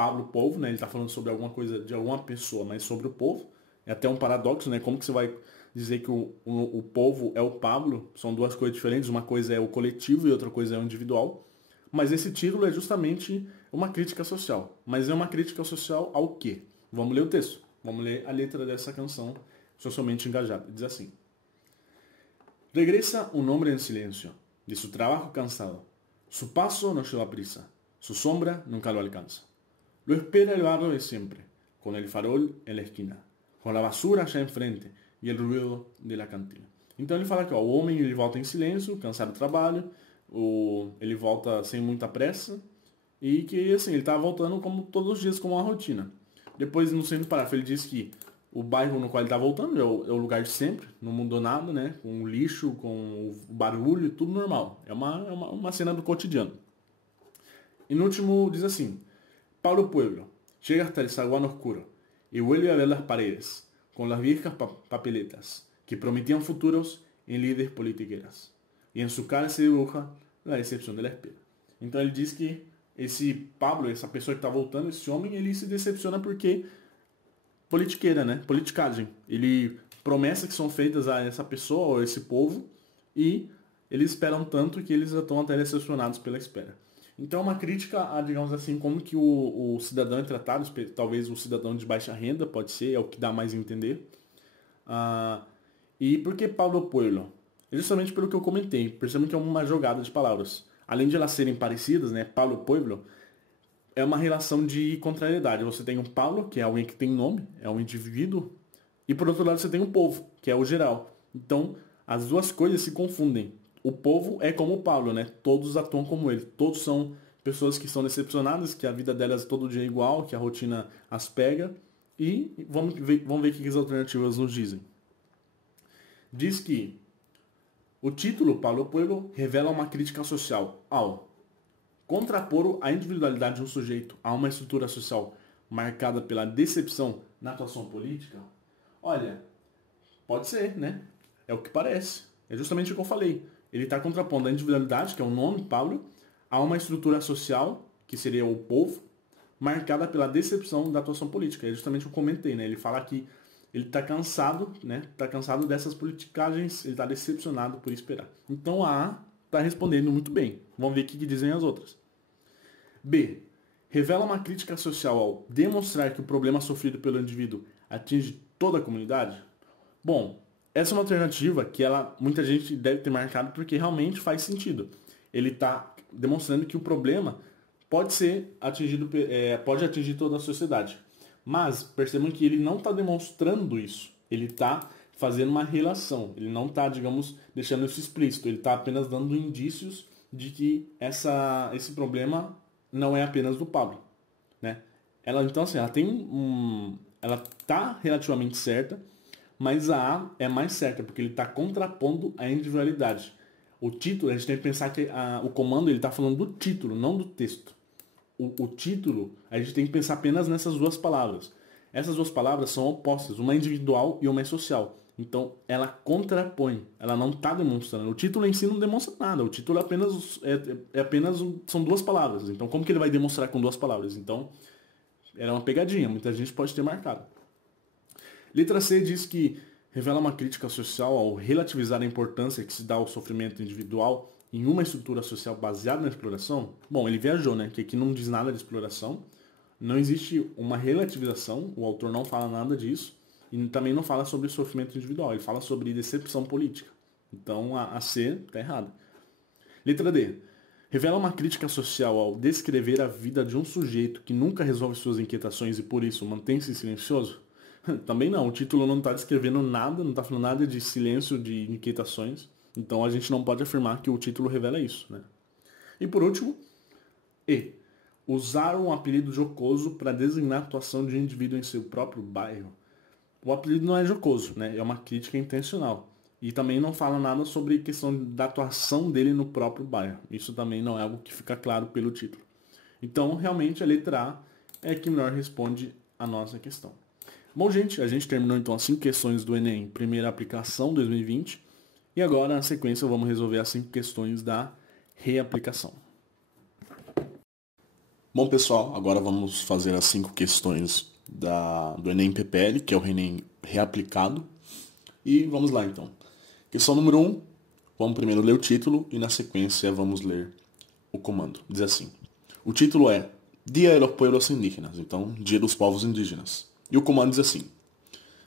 Pablo povo, né? Ele está falando sobre alguma coisa de alguma pessoa, mas sobre o povo. É até um paradoxo, né? Como que você vai dizer que o povo é o Pablo? São duas coisas diferentes, uma coisa é o coletivo e outra coisa é o individual. Mas esse título é justamente uma crítica social. Mas é uma crítica social ao quê? Vamos ler o texto. Vamos ler a letra dessa canção socialmente engajada. Diz assim: Regresa un hombre en silencio, de su trabajo cansado. Su paso no lleva prisa, su sombra nunca lo alcanza. Lo espera el barrio de siempre, con el farol en la esquina, com a basura já enfrente e o ruído de la cantina. Então ele fala que o homem ele volta em silêncio, cansado do trabalho, ele volta sem muita pressa e que assim, ele está voltando como todos os dias como uma rotina. Depois, no segundo parágrafo, ele diz que o bairro no qual ele está voltando é o lugar de sempre, não mudou nada, né? Com o lixo, com o barulho, tudo normal. É uma cena do cotidiano. E no último diz assim: Pablo Pueblo llega hasta el zaguán oscuro y vuelve a ver las paredes con las viejas papeletas que prometían futuros en líderes politiqueras. Y en su cara se dibuja la decepción de la espera. Então ele diz que esse Pablo, essa pessoa que está voltando, esse homem, ele se decepciona porque politiqueira, né? Politicagem. Ele promessas que são feitas a essa pessoa ou a esse povo e eles esperam tanto que eles já estão até decepcionados pela espera. Então é uma crítica a, digamos assim, como que o cidadão é tratado, talvez o cidadão de baixa renda, pode ser, é o que dá mais a entender. E por que Pablo Pueblo? É justamente pelo que eu comentei, percebam que é uma jogada de palavras. Além de elas serem parecidas, né, Pablo Pueblo, é uma relação de contrariedade. Você tem um Pablo, que é alguém que tem nome, é um indivíduo, e por outro lado você tem um povo, que é o geral. Então, as duas coisas se confundem. O povo é como o Pablo, né? Todos atuam como ele. Todos são pessoas que são decepcionadas, que a vida delas todo dia é igual, que a rotina as pega. E vamos ver o que as alternativas nos dizem. Diz que o título, Pablo Pueblo, revela uma crítica social ao contrapor a individualidade de um sujeito a uma estrutura social marcada pela decepção na atuação política. Olha, pode ser, né? É o que parece. É justamente o que eu falei. Ele está contrapondo a individualidade, que é o nome, Pablo, a uma estrutura social, que seria o povo, marcada pela decepção da atuação política. É justamente o que eu comentei, né? Ele fala que ele está cansado, né? Está cansado dessas politicagens, ele está decepcionado por esperar. Então a A está respondendo muito bem. Vamos ver o que dizem as outras. B. Revela uma crítica social ao demonstrar que o problema sofrido pelo indivíduo atinge toda a comunidade? Bom, essa é uma alternativa que muita gente deve ter marcado porque realmente faz sentido. Ele está demonstrando que o problema pode ser atingido, pode atingir toda a sociedade. Mas percebam que ele não está demonstrando isso. Ele está fazendo uma relação. Ele não está, digamos, deixando isso explícito. Ele está apenas dando indícios de que esse problema não é apenas do Pablo, né? Então assim, ela está relativamente certa, mas a A é mais certa porque ele está contrapondo a individualidade. O título, a gente tem que pensar que o comando ele está falando do título, não do texto. O título, a gente tem que pensar apenas nessas duas palavras. Essas duas palavras são opostas, uma é individual e uma é social. Então, ela contrapõe, ela não está demonstrando. O título em si não demonstra nada, o título são duas palavras. Então, como que ele vai demonstrar com duas palavras? Então, era uma pegadinha, muita gente pode ter marcado. Letra C diz que revela uma crítica social ao relativizar a importância que se dá ao sofrimento individual em uma estrutura social baseada na exploração. Bom, ele viajou, né? Que aqui não diz nada de exploração. Não existe uma relativização, o autor não fala nada disso. E também não fala sobre sofrimento individual, ele fala sobre decepção política. Então a C está errada. Letra D. Revela uma crítica social ao descrever a vida de um sujeito que nunca resolve suas inquietações e por isso mantém-se silencioso? Também não, o título não está descrevendo nada, não está falando nada de silêncio, de inquietações. Então a gente não pode afirmar que o título revela isso, né? E por último, E. Usar um apelido jocoso para designar a atuação de um indivíduo em seu próprio bairro. O apelido não é jocoso, né? É uma crítica intencional. E também não fala nada sobre a questão da atuação dele no próprio bairro. Isso também não é algo que fica claro pelo título. Então, realmente, a letra A é que melhor responde a nossa questão. Bom, gente, a gente terminou então as 5 questões do Enem, primeira aplicação 2020. E agora, na sequência, vamos resolver as 5 questões da reaplicação. Bom, pessoal, agora vamos fazer as 5 questões do Enem PPL, que é o Enem reaplicado. E vamos lá, então. Questão número 1, vamos primeiro ler o título e, na sequência, vamos ler o comando. Diz assim: o título é Dia de los Pueblos Indígenas, então, Dia dos Povos Indígenas. E o comando diz assim: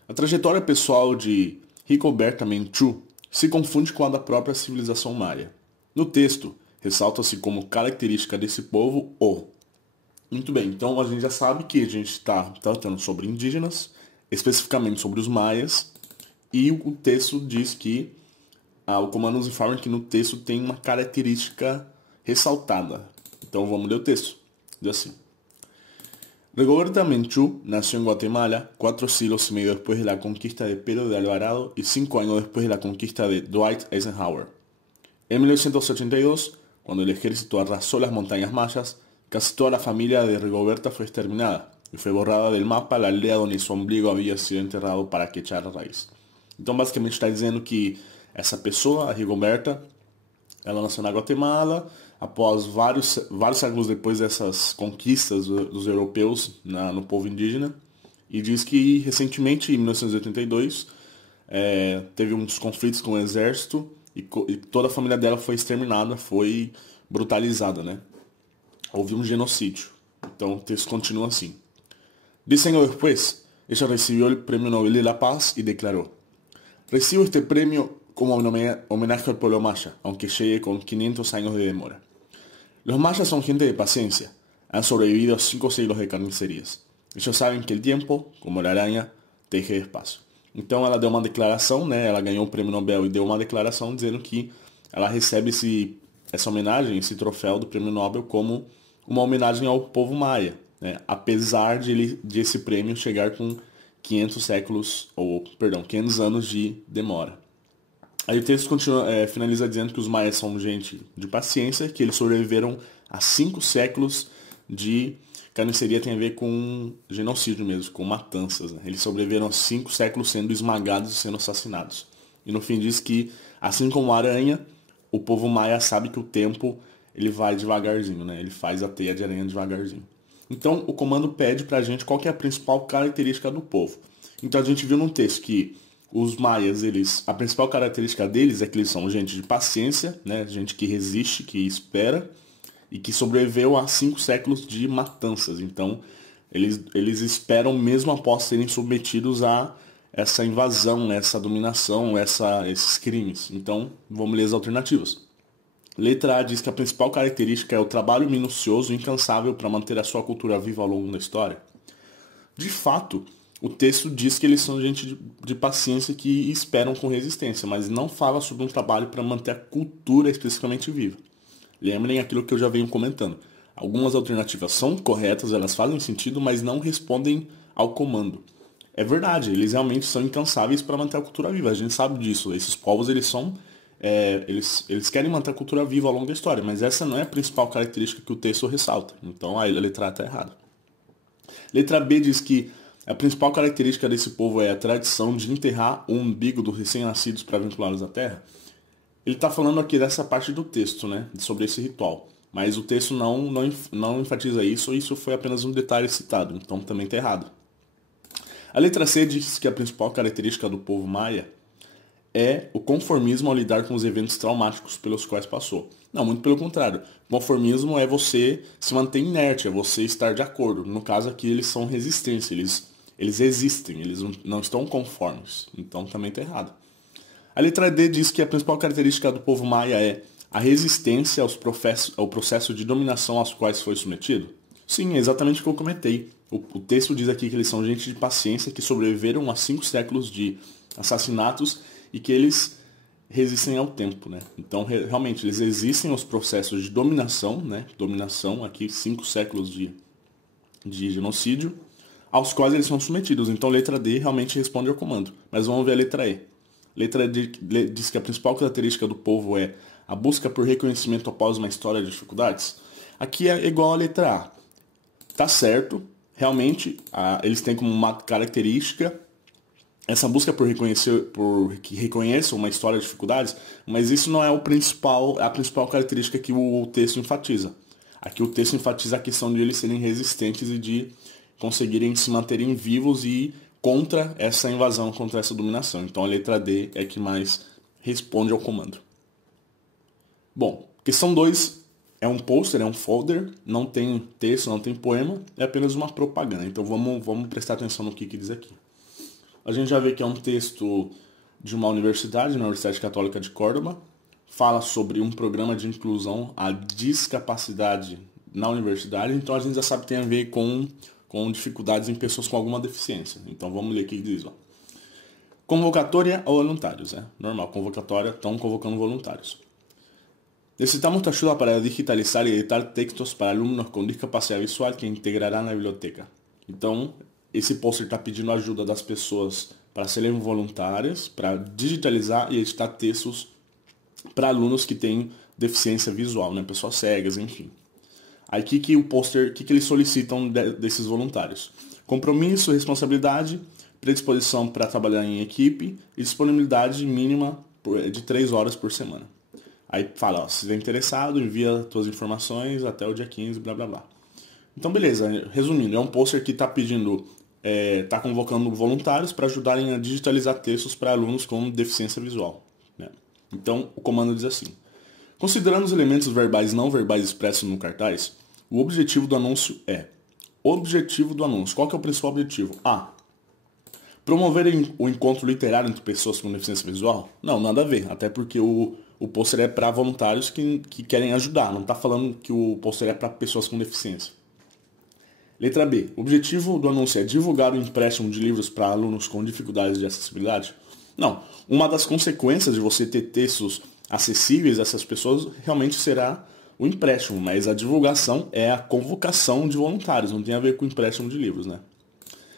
a trajetória pessoal de Rigoberta Menchú se confunde com a da própria civilização maia. No texto, ressalta-se como característica desse povo o... Muito bem, então a gente já sabe que a gente está tratando sobre indígenas, especificamente sobre os maias, e o texto diz que, o comando nos informa que no texto tem uma característica ressaltada. Então vamos ler o texto. Diz assim: Rigoberta Menchú nació en Guatemala 4 siglos y medio después de la conquista de Pedro de Alvarado y 5 años después de la conquista de Dwight Eisenhower. En 1982, cuando el ejército arrasó las montañas mayas, casi toda la familia de Rigoberta fue exterminada y fue borrada del mapa la aldea donde su ombligo había sido enterrado para que echara raíz. Então, basicamente, está dizendo que essa pessoa, a Rigoberta, ela nasceu na Guatemala após vários séculos depois dessas conquistas dos europeus no povo indígena, e diz que recentemente, em 1982, teve uns conflitos com o exército e toda a família dela foi exterminada, foi brutalizada, né? Houve um genocídio. Então o texto continua assim. 10 años después, ella recibió el Premio Nobel de la Paz y declaró: recibo este premio como homenaje al pueblo maya, aunque llegue con 500 años de demora. Los mayas son gente de paciencia, han sobrevivido a 5 siglos de carnicerías. Ellos saben que el tiempo, como la araña, teje despacio. Então ela deu uma declaração, né? Ela ganhou o Prêmio Nobel e deu uma declaração dizendo que ela recebe essa homenagem, esse troféu do Prêmio Nobel como uma homenagem ao povo maia, né? Apesar de esse prêmio chegar com 500 anos de demora. Aí o texto finaliza dizendo que os maias são gente de paciência, que eles sobreviveram a 5 séculos de carniceria, tem a ver com genocídio mesmo, com matanças, né? Eles sobreviveram a 5 séculos sendo esmagados e sendo assassinados. E no fim diz que, assim como a aranha, o povo maia sabe que o tempo ele vai devagarzinho, né? Ele faz a teia de aranha devagarzinho. Então o comando pede pra gente qual que é a principal característica do povo. Então a gente viu num texto que os maias, a principal característica deles é que eles são gente de paciência, né? Gente que resiste, que espera e que sobreviveu a 5 séculos de matanças. Então eles esperam mesmo após serem submetidos a essa invasão, essa dominação, esses crimes. Então vamos ler as alternativas. Letra A diz que a principal característica é o trabalho minucioso e incansável para manter a sua cultura viva ao longo da história. De fato, o texto diz que eles são gente de paciência que esperam com resistência, mas não fala sobre um trabalho para manter a cultura especificamente viva. Lembrem aquilo que eu já venho comentando. Algumas alternativas são corretas, elas fazem sentido, mas não respondem ao comando. É verdade, eles realmente são incansáveis para manter a cultura viva, a gente sabe disso. Esses povos, eles querem manter a cultura viva ao longo da história, mas essa não é a principal característica que o texto ressalta. Então a letra A está errada. Letra B diz que a principal característica desse povo é a tradição de enterrar o umbigo dos recém-nascidos para vinculá-los à terra. Ele está falando aqui dessa parte do texto, né, sobre esse ritual. Mas o texto não enfatiza isso, isso foi apenas um detalhe citado, então também está errado. A letra C diz que a principal característica do povo maia é o conformismo ao lidar com os eventos traumáticos pelos quais passou. Não, muito pelo contrário. Conformismo é você se manter inerte, é você estar de acordo. No caso aqui, eles são resistência, eles existem, eles não estão conformes. Então também está errado. A letra D diz que a principal característica do povo maia é a resistência ao processo de dominação aos quais foi submetido. Sim, é exatamente o que eu comentei. O texto diz aqui que eles são gente de paciência, que sobreviveram a 5 séculos de assassinatos e que eles resistem ao tempo, né? Então, realmente, eles resistem aos processos de dominação, né? Dominação, aqui, 5 séculos de genocídio, aos quais eles são submetidos. Então, letra D realmente responde ao comando. Mas vamos ver a letra E. Letra D diz que a principal característica do povo é a busca por reconhecimento após uma história de dificuldades. Aqui é igual a letra A. Tá certo, realmente, eles têm como uma característica essa busca por que reconheçam uma história de dificuldades, mas isso não é a principal característica que o texto enfatiza. Aqui o texto enfatiza a questão de eles serem resistentes e de conseguirem se manterem vivos e contra essa invasão, contra essa dominação. Então a letra D é que mais responde ao comando. Bom, questão 2 é um pôster, é um folder, não tem texto, não tem poema, é apenas uma propaganda. Então vamos prestar atenção no que diz aqui. A gente já vê que é um texto de uma universidade, na Universidade Católica de Córdoba, fala sobre um programa de inclusão à discapacidade na universidade, então a gente já sabe que tem a ver com dificuldades em pessoas com alguma deficiência. Então vamos ler o que diz. Ó. Convocatória a voluntários, normal, convocatória, estão convocando voluntários. Necesitamos tu ayuda para digitalizar e editar textos para alunos com discapacidade visual que integrarão na biblioteca. Então, esse pôster está pedindo ajuda das pessoas para serem voluntárias, para digitalizar e editar textos para alunos que têm deficiência visual, pessoas cegas, enfim. Aí que o pôster, que eles solicitam desses voluntários? Compromisso, responsabilidade, predisposição para trabalhar em equipe e disponibilidade mínima de 3 horas por semana. Aí fala, ó, se estiver interessado, envia suas informações até o dia 15, blá blá blá. Então beleza, resumindo, é um pôster que está pedindo, está convocando voluntários para ajudarem a digitalizar textos para alunos com deficiência visual. Então o comando diz assim: considerando os elementos verbais e não verbais expressos no cartaz, o objetivo do anúncio é... Objetivo do anúncio. Qual que é o principal objetivo? A. Promover o encontro literário entre pessoas com deficiência visual? Não, nada a ver. Até porque o pôster é para voluntários que querem ajudar. Não está falando que o pôster é para pessoas com deficiência. Letra B. O objetivo do anúncio é divulgar o empréstimo de livros para alunos com dificuldades de acessibilidade? Não. Uma das consequências de você ter textos acessíveis a essas pessoas realmente será o empréstimo, mas a divulgação é a convocação de voluntários, não tem a ver com o empréstimo de livros,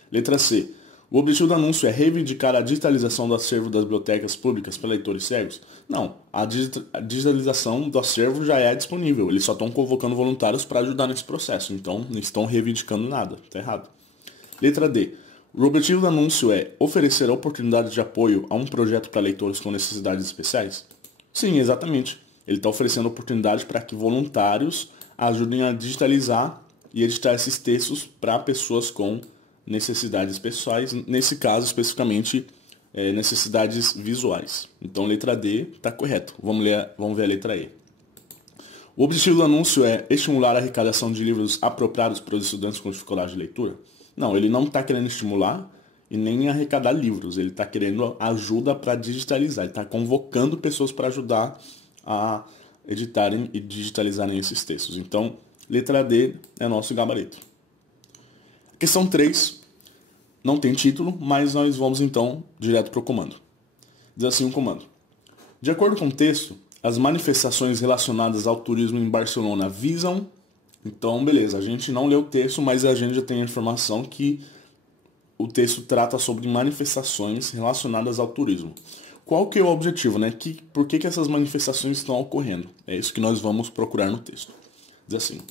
Letra C. O objetivo do anúncio é reivindicar a digitalização do acervo das bibliotecas públicas para leitores cegos? Não, a digitalização do acervo já é disponível, eles só estão convocando voluntários para ajudar nesse processo, então não estão reivindicando nada, está errado. Letra D. O objetivo do anúncio é oferecer a oportunidade de apoio a um projeto para leitores com necessidades especiais? Sim, exatamente. Ele está oferecendo oportunidade para que voluntários ajudem a digitalizar e editar esses textos para pessoas com necessidades pessoais, nesse caso especificamente necessidades visuais. Então letra D está correto. Vamos ver a letra E. O objetivo do anúncio é estimular a arrecadação de livros apropriados para os estudantes com dificuldade de leitura? Não, ele não está querendo estimular e nem arrecadar livros. Ele está querendo ajuda para digitalizar. Ele está convocando pessoas para ajudar a editarem e digitalizarem esses textos. Então, letra D é nosso gabarito. Questão 3, não tem título, mas nós vamos então direto para o comando. Diz assim o comando: de acordo com o texto, as manifestações relacionadas ao turismo em Barcelona visam... Então, beleza, a gente não leu o texto, mas a gente já tem a informação que o texto trata sobre manifestações relacionadas ao turismo. Qual que é o objetivo, Por que essas manifestações estão ocorrendo? É isso que nós vamos procurar no texto. Diz assim: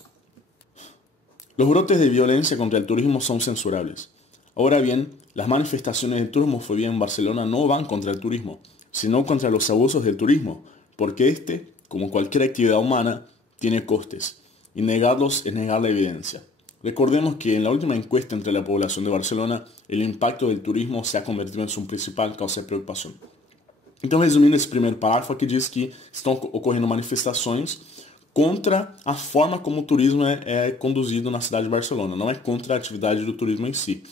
los brotes de violencia contra el turismo son censurables. Ahora bien, las manifestaciones de turismofobia en Barcelona no van contra el turismo, sino contra los abusos del turismo, porque este, como cualquier actividad humana, tiene costes, y negarlos es negar la evidencia. Recordemos que en la última encuesta entre la población de Barcelona, el impacto del turismo se ha convertido en su principal causa de preocupación. Então, resumindo esse primeiro parágrafo, aqui diz que estão ocorrendo manifestações contra a forma como o turismo é conduzido na cidade de Barcelona. Não é contra a atividade do turismo em si,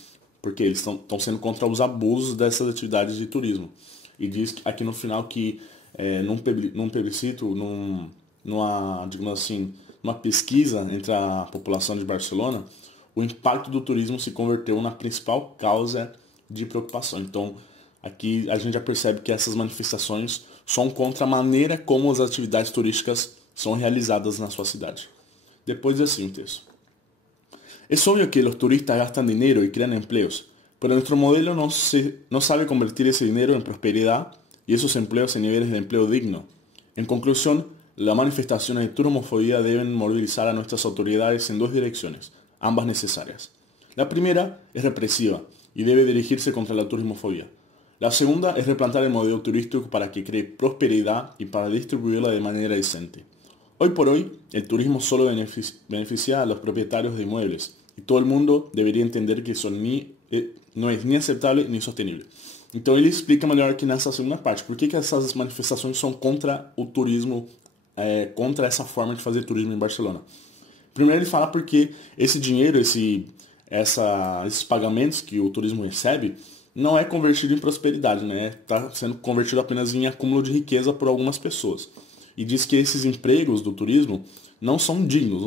porque eles estão sendo contra os abusos dessas atividades de turismo. E diz aqui no final que num plebiscito, digamos assim, numa pesquisa entre a população de Barcelona, o impacto do turismo se converteu na principal causa de preocupação. Então, aqui a gente já percebe que essas manifestações são contra a maneira como as atividades turísticas são realizadas na sua cidade. Depois diz assim o texto: es obvio que los turistas gastan dinero y crean empleos, pero nuestro modelo no sabe convertir ese dinero en prosperidad y esos empleos en niveles de empleo digno. En conclusión, las manifestaciones de turismofobia deben movilizar a nuestras autoridades en 2 direcciones, ambas necesarias. La primera es represiva y debe dirigirse contra la turismofobia. La segunda es replantar el modelo turístico para que cree prosperidad y para distribuirla de manera decente. Hoy por hoy, el turismo solo beneficia a los propietarios de inmuebles y todo el mundo deveria entender que isso não é nem aceitável nem sostenible. Então ele explica melhor aqui nessa segunda parte por que essas manifestações são contra o turismo, contra essa forma de fazer turismo em Barcelona. Primeiro ele fala porque esse dinheiro, esses pagamentos que o turismo recebe, não é convertido em prosperidade, né? Está sendo convertido apenas em acúmulo de riqueza por algumas pessoas. E diz que esses empregos do turismo não são dignos,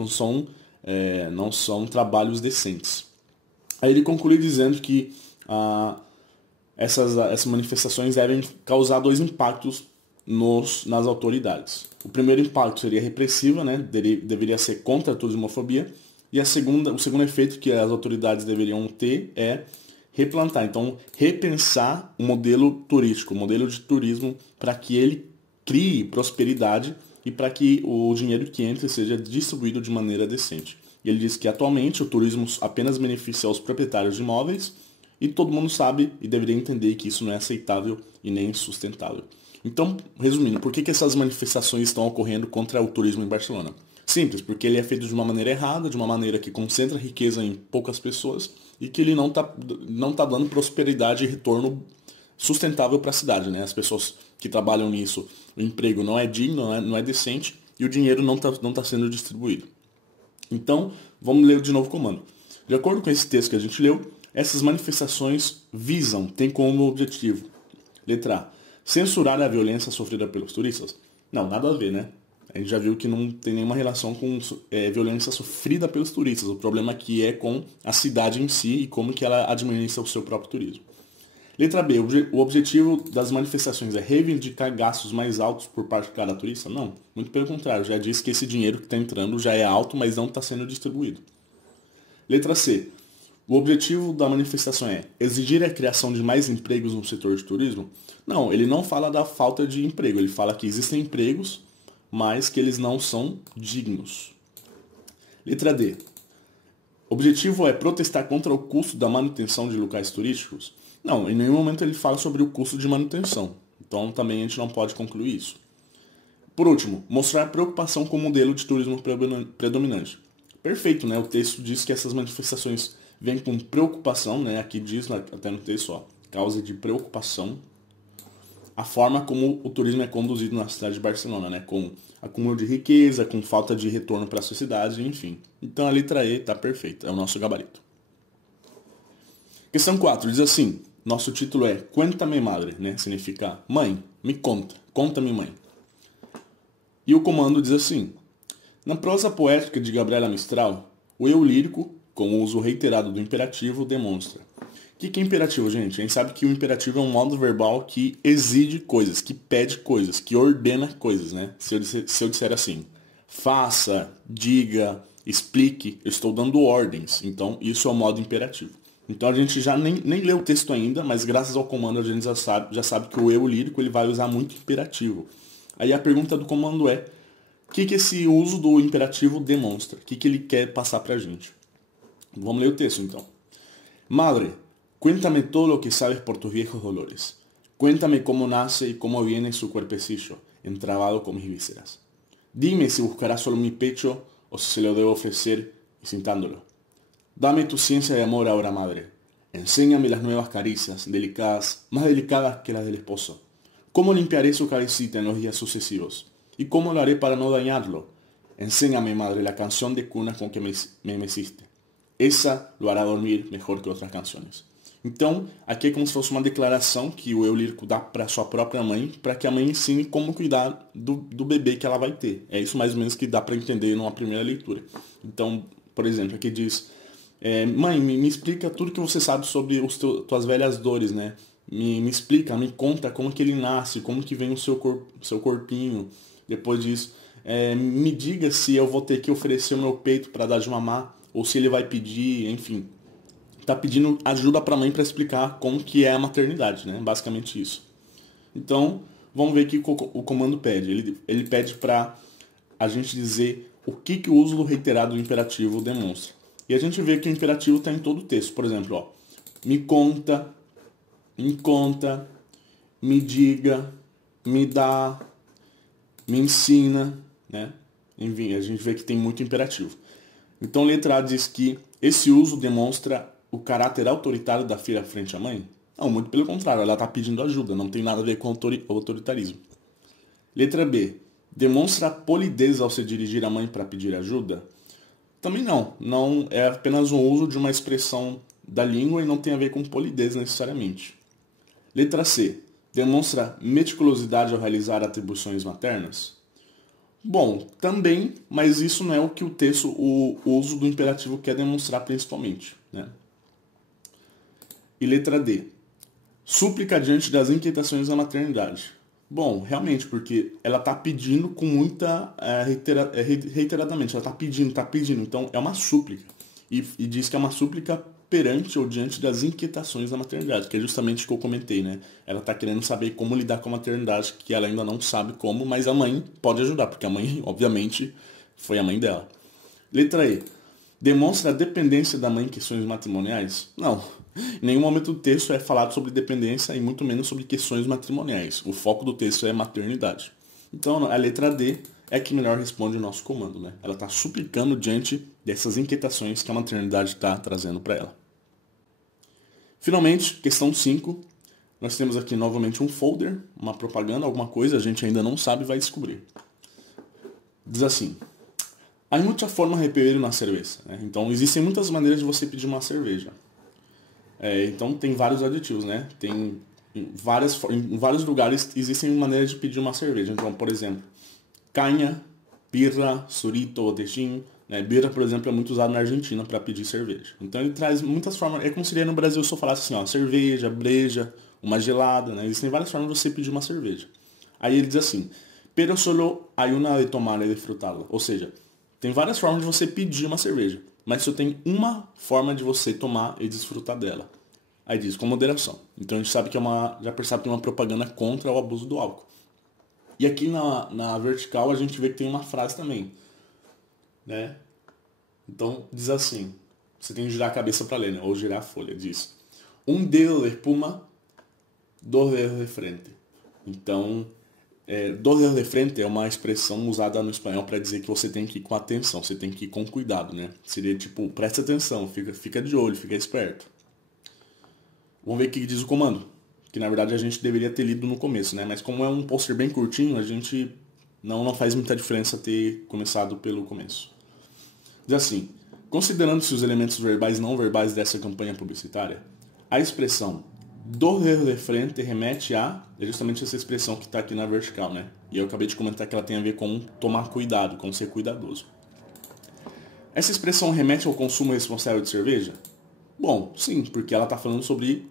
não são trabalhos decentes. Aí ele conclui dizendo que essas manifestações devem causar dois impactos nas autoridades. O primeiro impacto seria repressivo, né? Deveria ser contra a turismofobia. E o segundo efeito que as autoridades deveriam ter é replantar, então repensar o modelo turístico, o modelo de turismo, para que ele crie prosperidade e para que o dinheiro que entre seja distribuído de maneira decente. E ele diz que atualmente o turismo apenas beneficia os proprietários de imóveis e todo mundo sabe e deveria entender que isso não é aceitável e nem sustentável. Então, resumindo, por que essas manifestações estão ocorrendo contra o turismo em Barcelona? Simples, porque ele é feito de uma maneira errada, de uma maneira que concentra riqueza em poucas pessoas e que ele não tá dando prosperidade e retorno sustentável para a cidade, né? As pessoas que trabalham nisso, o emprego não é digno, não é decente e o dinheiro não tá sendo distribuído. Então, vamos ler de novo o comando. De acordo com esse texto que a gente leu, essas manifestações têm como objetivo, letra A, censurar a violência sofrida pelos turistas? Não, nada a ver, né? A gente já viu que não tem nenhuma relação com violência sofrida pelos turistas. O problema aqui é com a cidade em si e como que ela administra o seu próprio turismo. Letra B. O objetivo das manifestações é reivindicar gastos mais altos por parte de cada turista? Não. Muito pelo contrário. Já disse que esse dinheiro que está entrando já é alto, mas não está sendo distribuído. Letra C. O objetivo da manifestação é exigir a criação de mais empregos no setor de turismo? Não, ele não fala da falta de emprego. Ele fala que existem empregos, mas que eles não são dignos. Letra D. O objetivo é protestar contra o custo da manutenção de locais turísticos? Não, em nenhum momento ele fala sobre o custo de manutenção. Então também a gente não pode concluir isso. Por último, mostrar preocupação com o modelo de turismo predominante. Perfeito, né? O texto diz que essas manifestações vêm com preocupação, né? Aqui diz até no texto, ó, causa de preocupação, a forma como o turismo é conduzido na cidade de Barcelona, né? Com acúmulo de riqueza, com falta de retorno para a sociedade, enfim. Então a letra E está perfeita, é o nosso gabarito. Questão 4, diz assim, nosso título é Cuéntame Madre, né? Significa mãe, me conta-me mãe. E o comando diz assim, na prosa poética de Gabriela Mistral, o eu lírico, com o uso reiterado do imperativo, demonstra. O que é imperativo, gente? A gente sabe que o imperativo é um modo verbal que exige coisas, que pede coisas, que ordena coisas, né? Se eu disser assim, faça, diga, explique, eu estou dando ordens. Então, isso é o modo imperativo. Então, a gente já nem leu o texto ainda, mas graças ao comando a gente já sabe que o eu lírico ele vai usar muito imperativo. Aí a pergunta do comando é, o que esse uso do imperativo demonstra? O que ele quer passar pra gente? Vamos ler o texto, então. Madre, cuéntame todo lo que sabes por tus viejos dolores. Cuéntame cómo nace y cómo viene su cuerpecillo, entrabado con mis vísceras. Dime si buscarás solo mi pecho o si se lo debo ofrecer cintándolo. Dame tu ciencia de amor ahora, madre. Enséñame las nuevas caricias, delicadas, más delicadas que las del esposo. ¿Cómo limpiaré su cabecita en los días sucesivos? ¿Y cómo lo haré para no dañarlo? Enséñame, madre, la canción de cuna con que me meciste. Essa lo hará dormir melhor que outras canções. Então, aqui é como se fosse uma declaração que o eu lírico dá para sua própria mãe, para que a mãe ensine como cuidar do bebê que ela vai ter. É isso mais ou menos que dá para entender numa primeira leitura. Então, por exemplo, aqui diz, mãe, me explica tudo que você sabe sobre as tuas velhas dores, né? Me explica, me conta como que ele nasce, como que vem o seu corpinho. Depois diz, me diga se eu vou ter que oferecer o meu peito para dar de mamar, ou se ele vai pedir, enfim, tá pedindo ajuda para a mãe para explicar como que é a maternidade, né? Basicamente isso. Então, vamos ver o que o comando pede. Ele pede para a gente dizer o que o uso do reiterado do imperativo demonstra. E a gente vê que o imperativo está em todo o texto. Por exemplo, ó, me conta, me diga, me dá, me ensina, né? Enfim, a gente vê que tem muito imperativo. Então, letra A diz que esse uso demonstra o caráter autoritário da filha frente à mãe? Não, muito pelo contrário, ela está pedindo ajuda, não tem nada a ver com autoritarismo. Letra B. Demonstra polidez ao se dirigir à mãe para pedir ajuda? Também não. Não é apenas um uso de uma expressão da língua e não tem a ver com polidez necessariamente. Letra C. Demonstra meticulosidade ao realizar atribuições maternas? Bom, também, mas isso não é o que o texto, o uso do imperativo quer demonstrar principalmente, né? E letra D. Súplica diante das inquietações da maternidade. Bom, realmente, porque ela está pedindo com muita reiteradamente, ela está pedindo, então é uma súplica. E diz que é uma súplica perante ou diante das inquietações da maternidade, que é justamente o que eu comentei, né? Ela está querendo saber como lidar com a maternidade, que ela ainda não sabe como, mas a mãe pode ajudar, porque a mãe, obviamente, foi a mãe dela. Letra E. Demonstra a dependência da mãe em questões matrimoniais? Não. Em nenhum momento do texto é falado sobre dependência e muito menos sobre questões matrimoniais. O foco do texto é maternidade. Então, a letra D é que melhor responde o nosso comando, né? Ela está suplicando diante dessas inquietações que a maternidade está trazendo para ela. Finalmente, questão 5. Nós temos aqui novamente um folder, uma propaganda, alguma coisa, a gente ainda não sabe e vai descobrir. Diz assim: há muita forma de pedir uma cerveja, né? Então, existem muitas maneiras de você pedir uma cerveja. Então, tem vários aditivos, né? Tem em vários lugares existem maneiras de pedir uma cerveja. Então, por exemplo, canha, birra, surito, botechim. Né? Birra, por exemplo, é muito usado na Argentina para pedir cerveja. Então, ele traz muitas formas. É como seria no Brasil se eu falasse assim, ó, cerveja, breja, uma gelada, né? Existem várias formas de você pedir uma cerveja. Aí ele diz assim: pero solo hay una de tomar y disfrutarla. Ou seja, tem várias formas de você pedir uma cerveja, mas só tem uma forma de você tomar e desfrutar dela. Aí diz, com moderação. Então a gente sabe que já percebe que é uma propaganda contra o abuso do álcool. E aqui na vertical a gente vê que tem uma frase também, né? Então diz assim, você tem que girar a cabeça para ler, né? Ou girar a folha, diz: dedo de espuma, dos dedos de frente. Então, dos dedos de frente é uma expressão usada no espanhol para dizer que você tem que ir com atenção, você tem que ir com cuidado, né? Seria tipo, presta atenção, fica de olho, fica esperto. Vamos ver o que diz o comando, que na verdade a gente deveria ter lido no começo, né? Mas como é um pôster bem curtinho, a gente não faz muita diferença ter começado pelo começo. Diz assim: considerando-se os elementos verbais e não verbais dessa campanha publicitária, a expressão do dedo de frente remete a justamente essa expressão que está aqui na vertical, né? E eu acabei de comentar que ela tem a ver com tomar cuidado, com ser cuidadoso. Essa expressão remete ao consumo responsável de cerveja? Bom, sim, porque ela está falando sobre,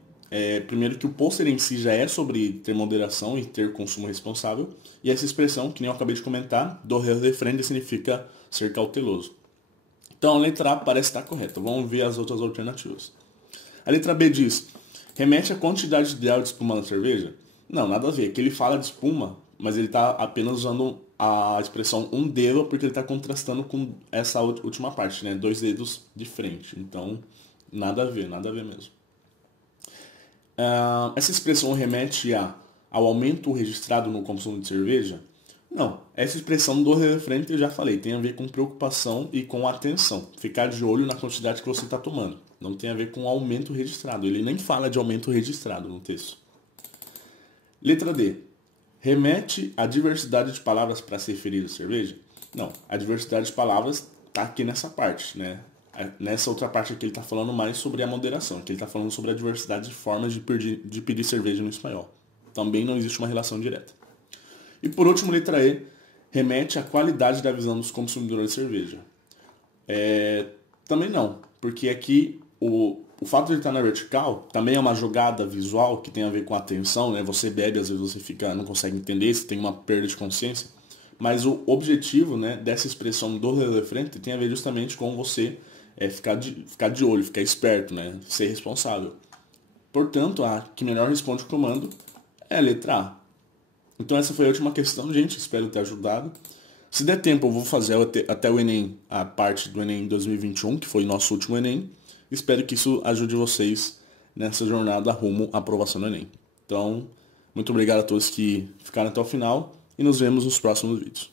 primeiro que o pôster em si já é sobre ter moderação e ter consumo responsável, e essa expressão, que nem eu acabei de comentar, do dedo de frente significa ser cauteloso. Então a letra A parece estar correta, vamos ver as outras alternativas. A letra B diz: remete à quantidade ideal de espuma na cerveja? Não, nada a ver. Aqui ele fala de espuma, mas ele está apenas usando a expressão um dedo porque ele está contrastando com essa última parte, né? 2 dedos de frente. Então, nada a ver mesmo. Essa expressão remete ao aumento registrado no consumo de cerveja? Não. Essa expressão do dedo de frente eu já falei, tem a ver com preocupação e com atenção. Ficar de olho na quantidade que você está tomando. Não tem a ver com aumento registrado. Ele nem fala de aumento registrado no texto. Letra D. Remete à diversidade de palavras para se referir à cerveja? Não. A diversidade de palavras está aqui nessa parte, né? Nessa outra parte aqui ele está falando mais sobre a moderação. Aqui ele está falando sobre a diversidade de formas de pedir cerveja no espanhol. Também não existe uma relação direta. E por último, letra E. Remete à qualidade da visão dos consumidores de cerveja? Também não. Porque aqui o fato de ele estar na vertical também é uma jogada visual que tem a ver com a atenção, né? Você bebe, às vezes você não consegue entender, você tem uma perda de consciência. Mas o objetivo, né, dessa expressão do dedo de frente tem a ver justamente com você ficar de olho, ficar esperto, né? Ser responsável. Portanto, a que melhor responde o comando é a letra A. Então essa foi a última questão, gente. Espero ter ajudado. Se der tempo, eu vou fazer até o Enem, a parte do Enem 2021, que foi nosso último Enem. Espero que isso ajude vocês nessa jornada rumo à aprovação do Enem. Então, muito obrigado a todos que ficaram até o final e nos vemos nos próximos vídeos.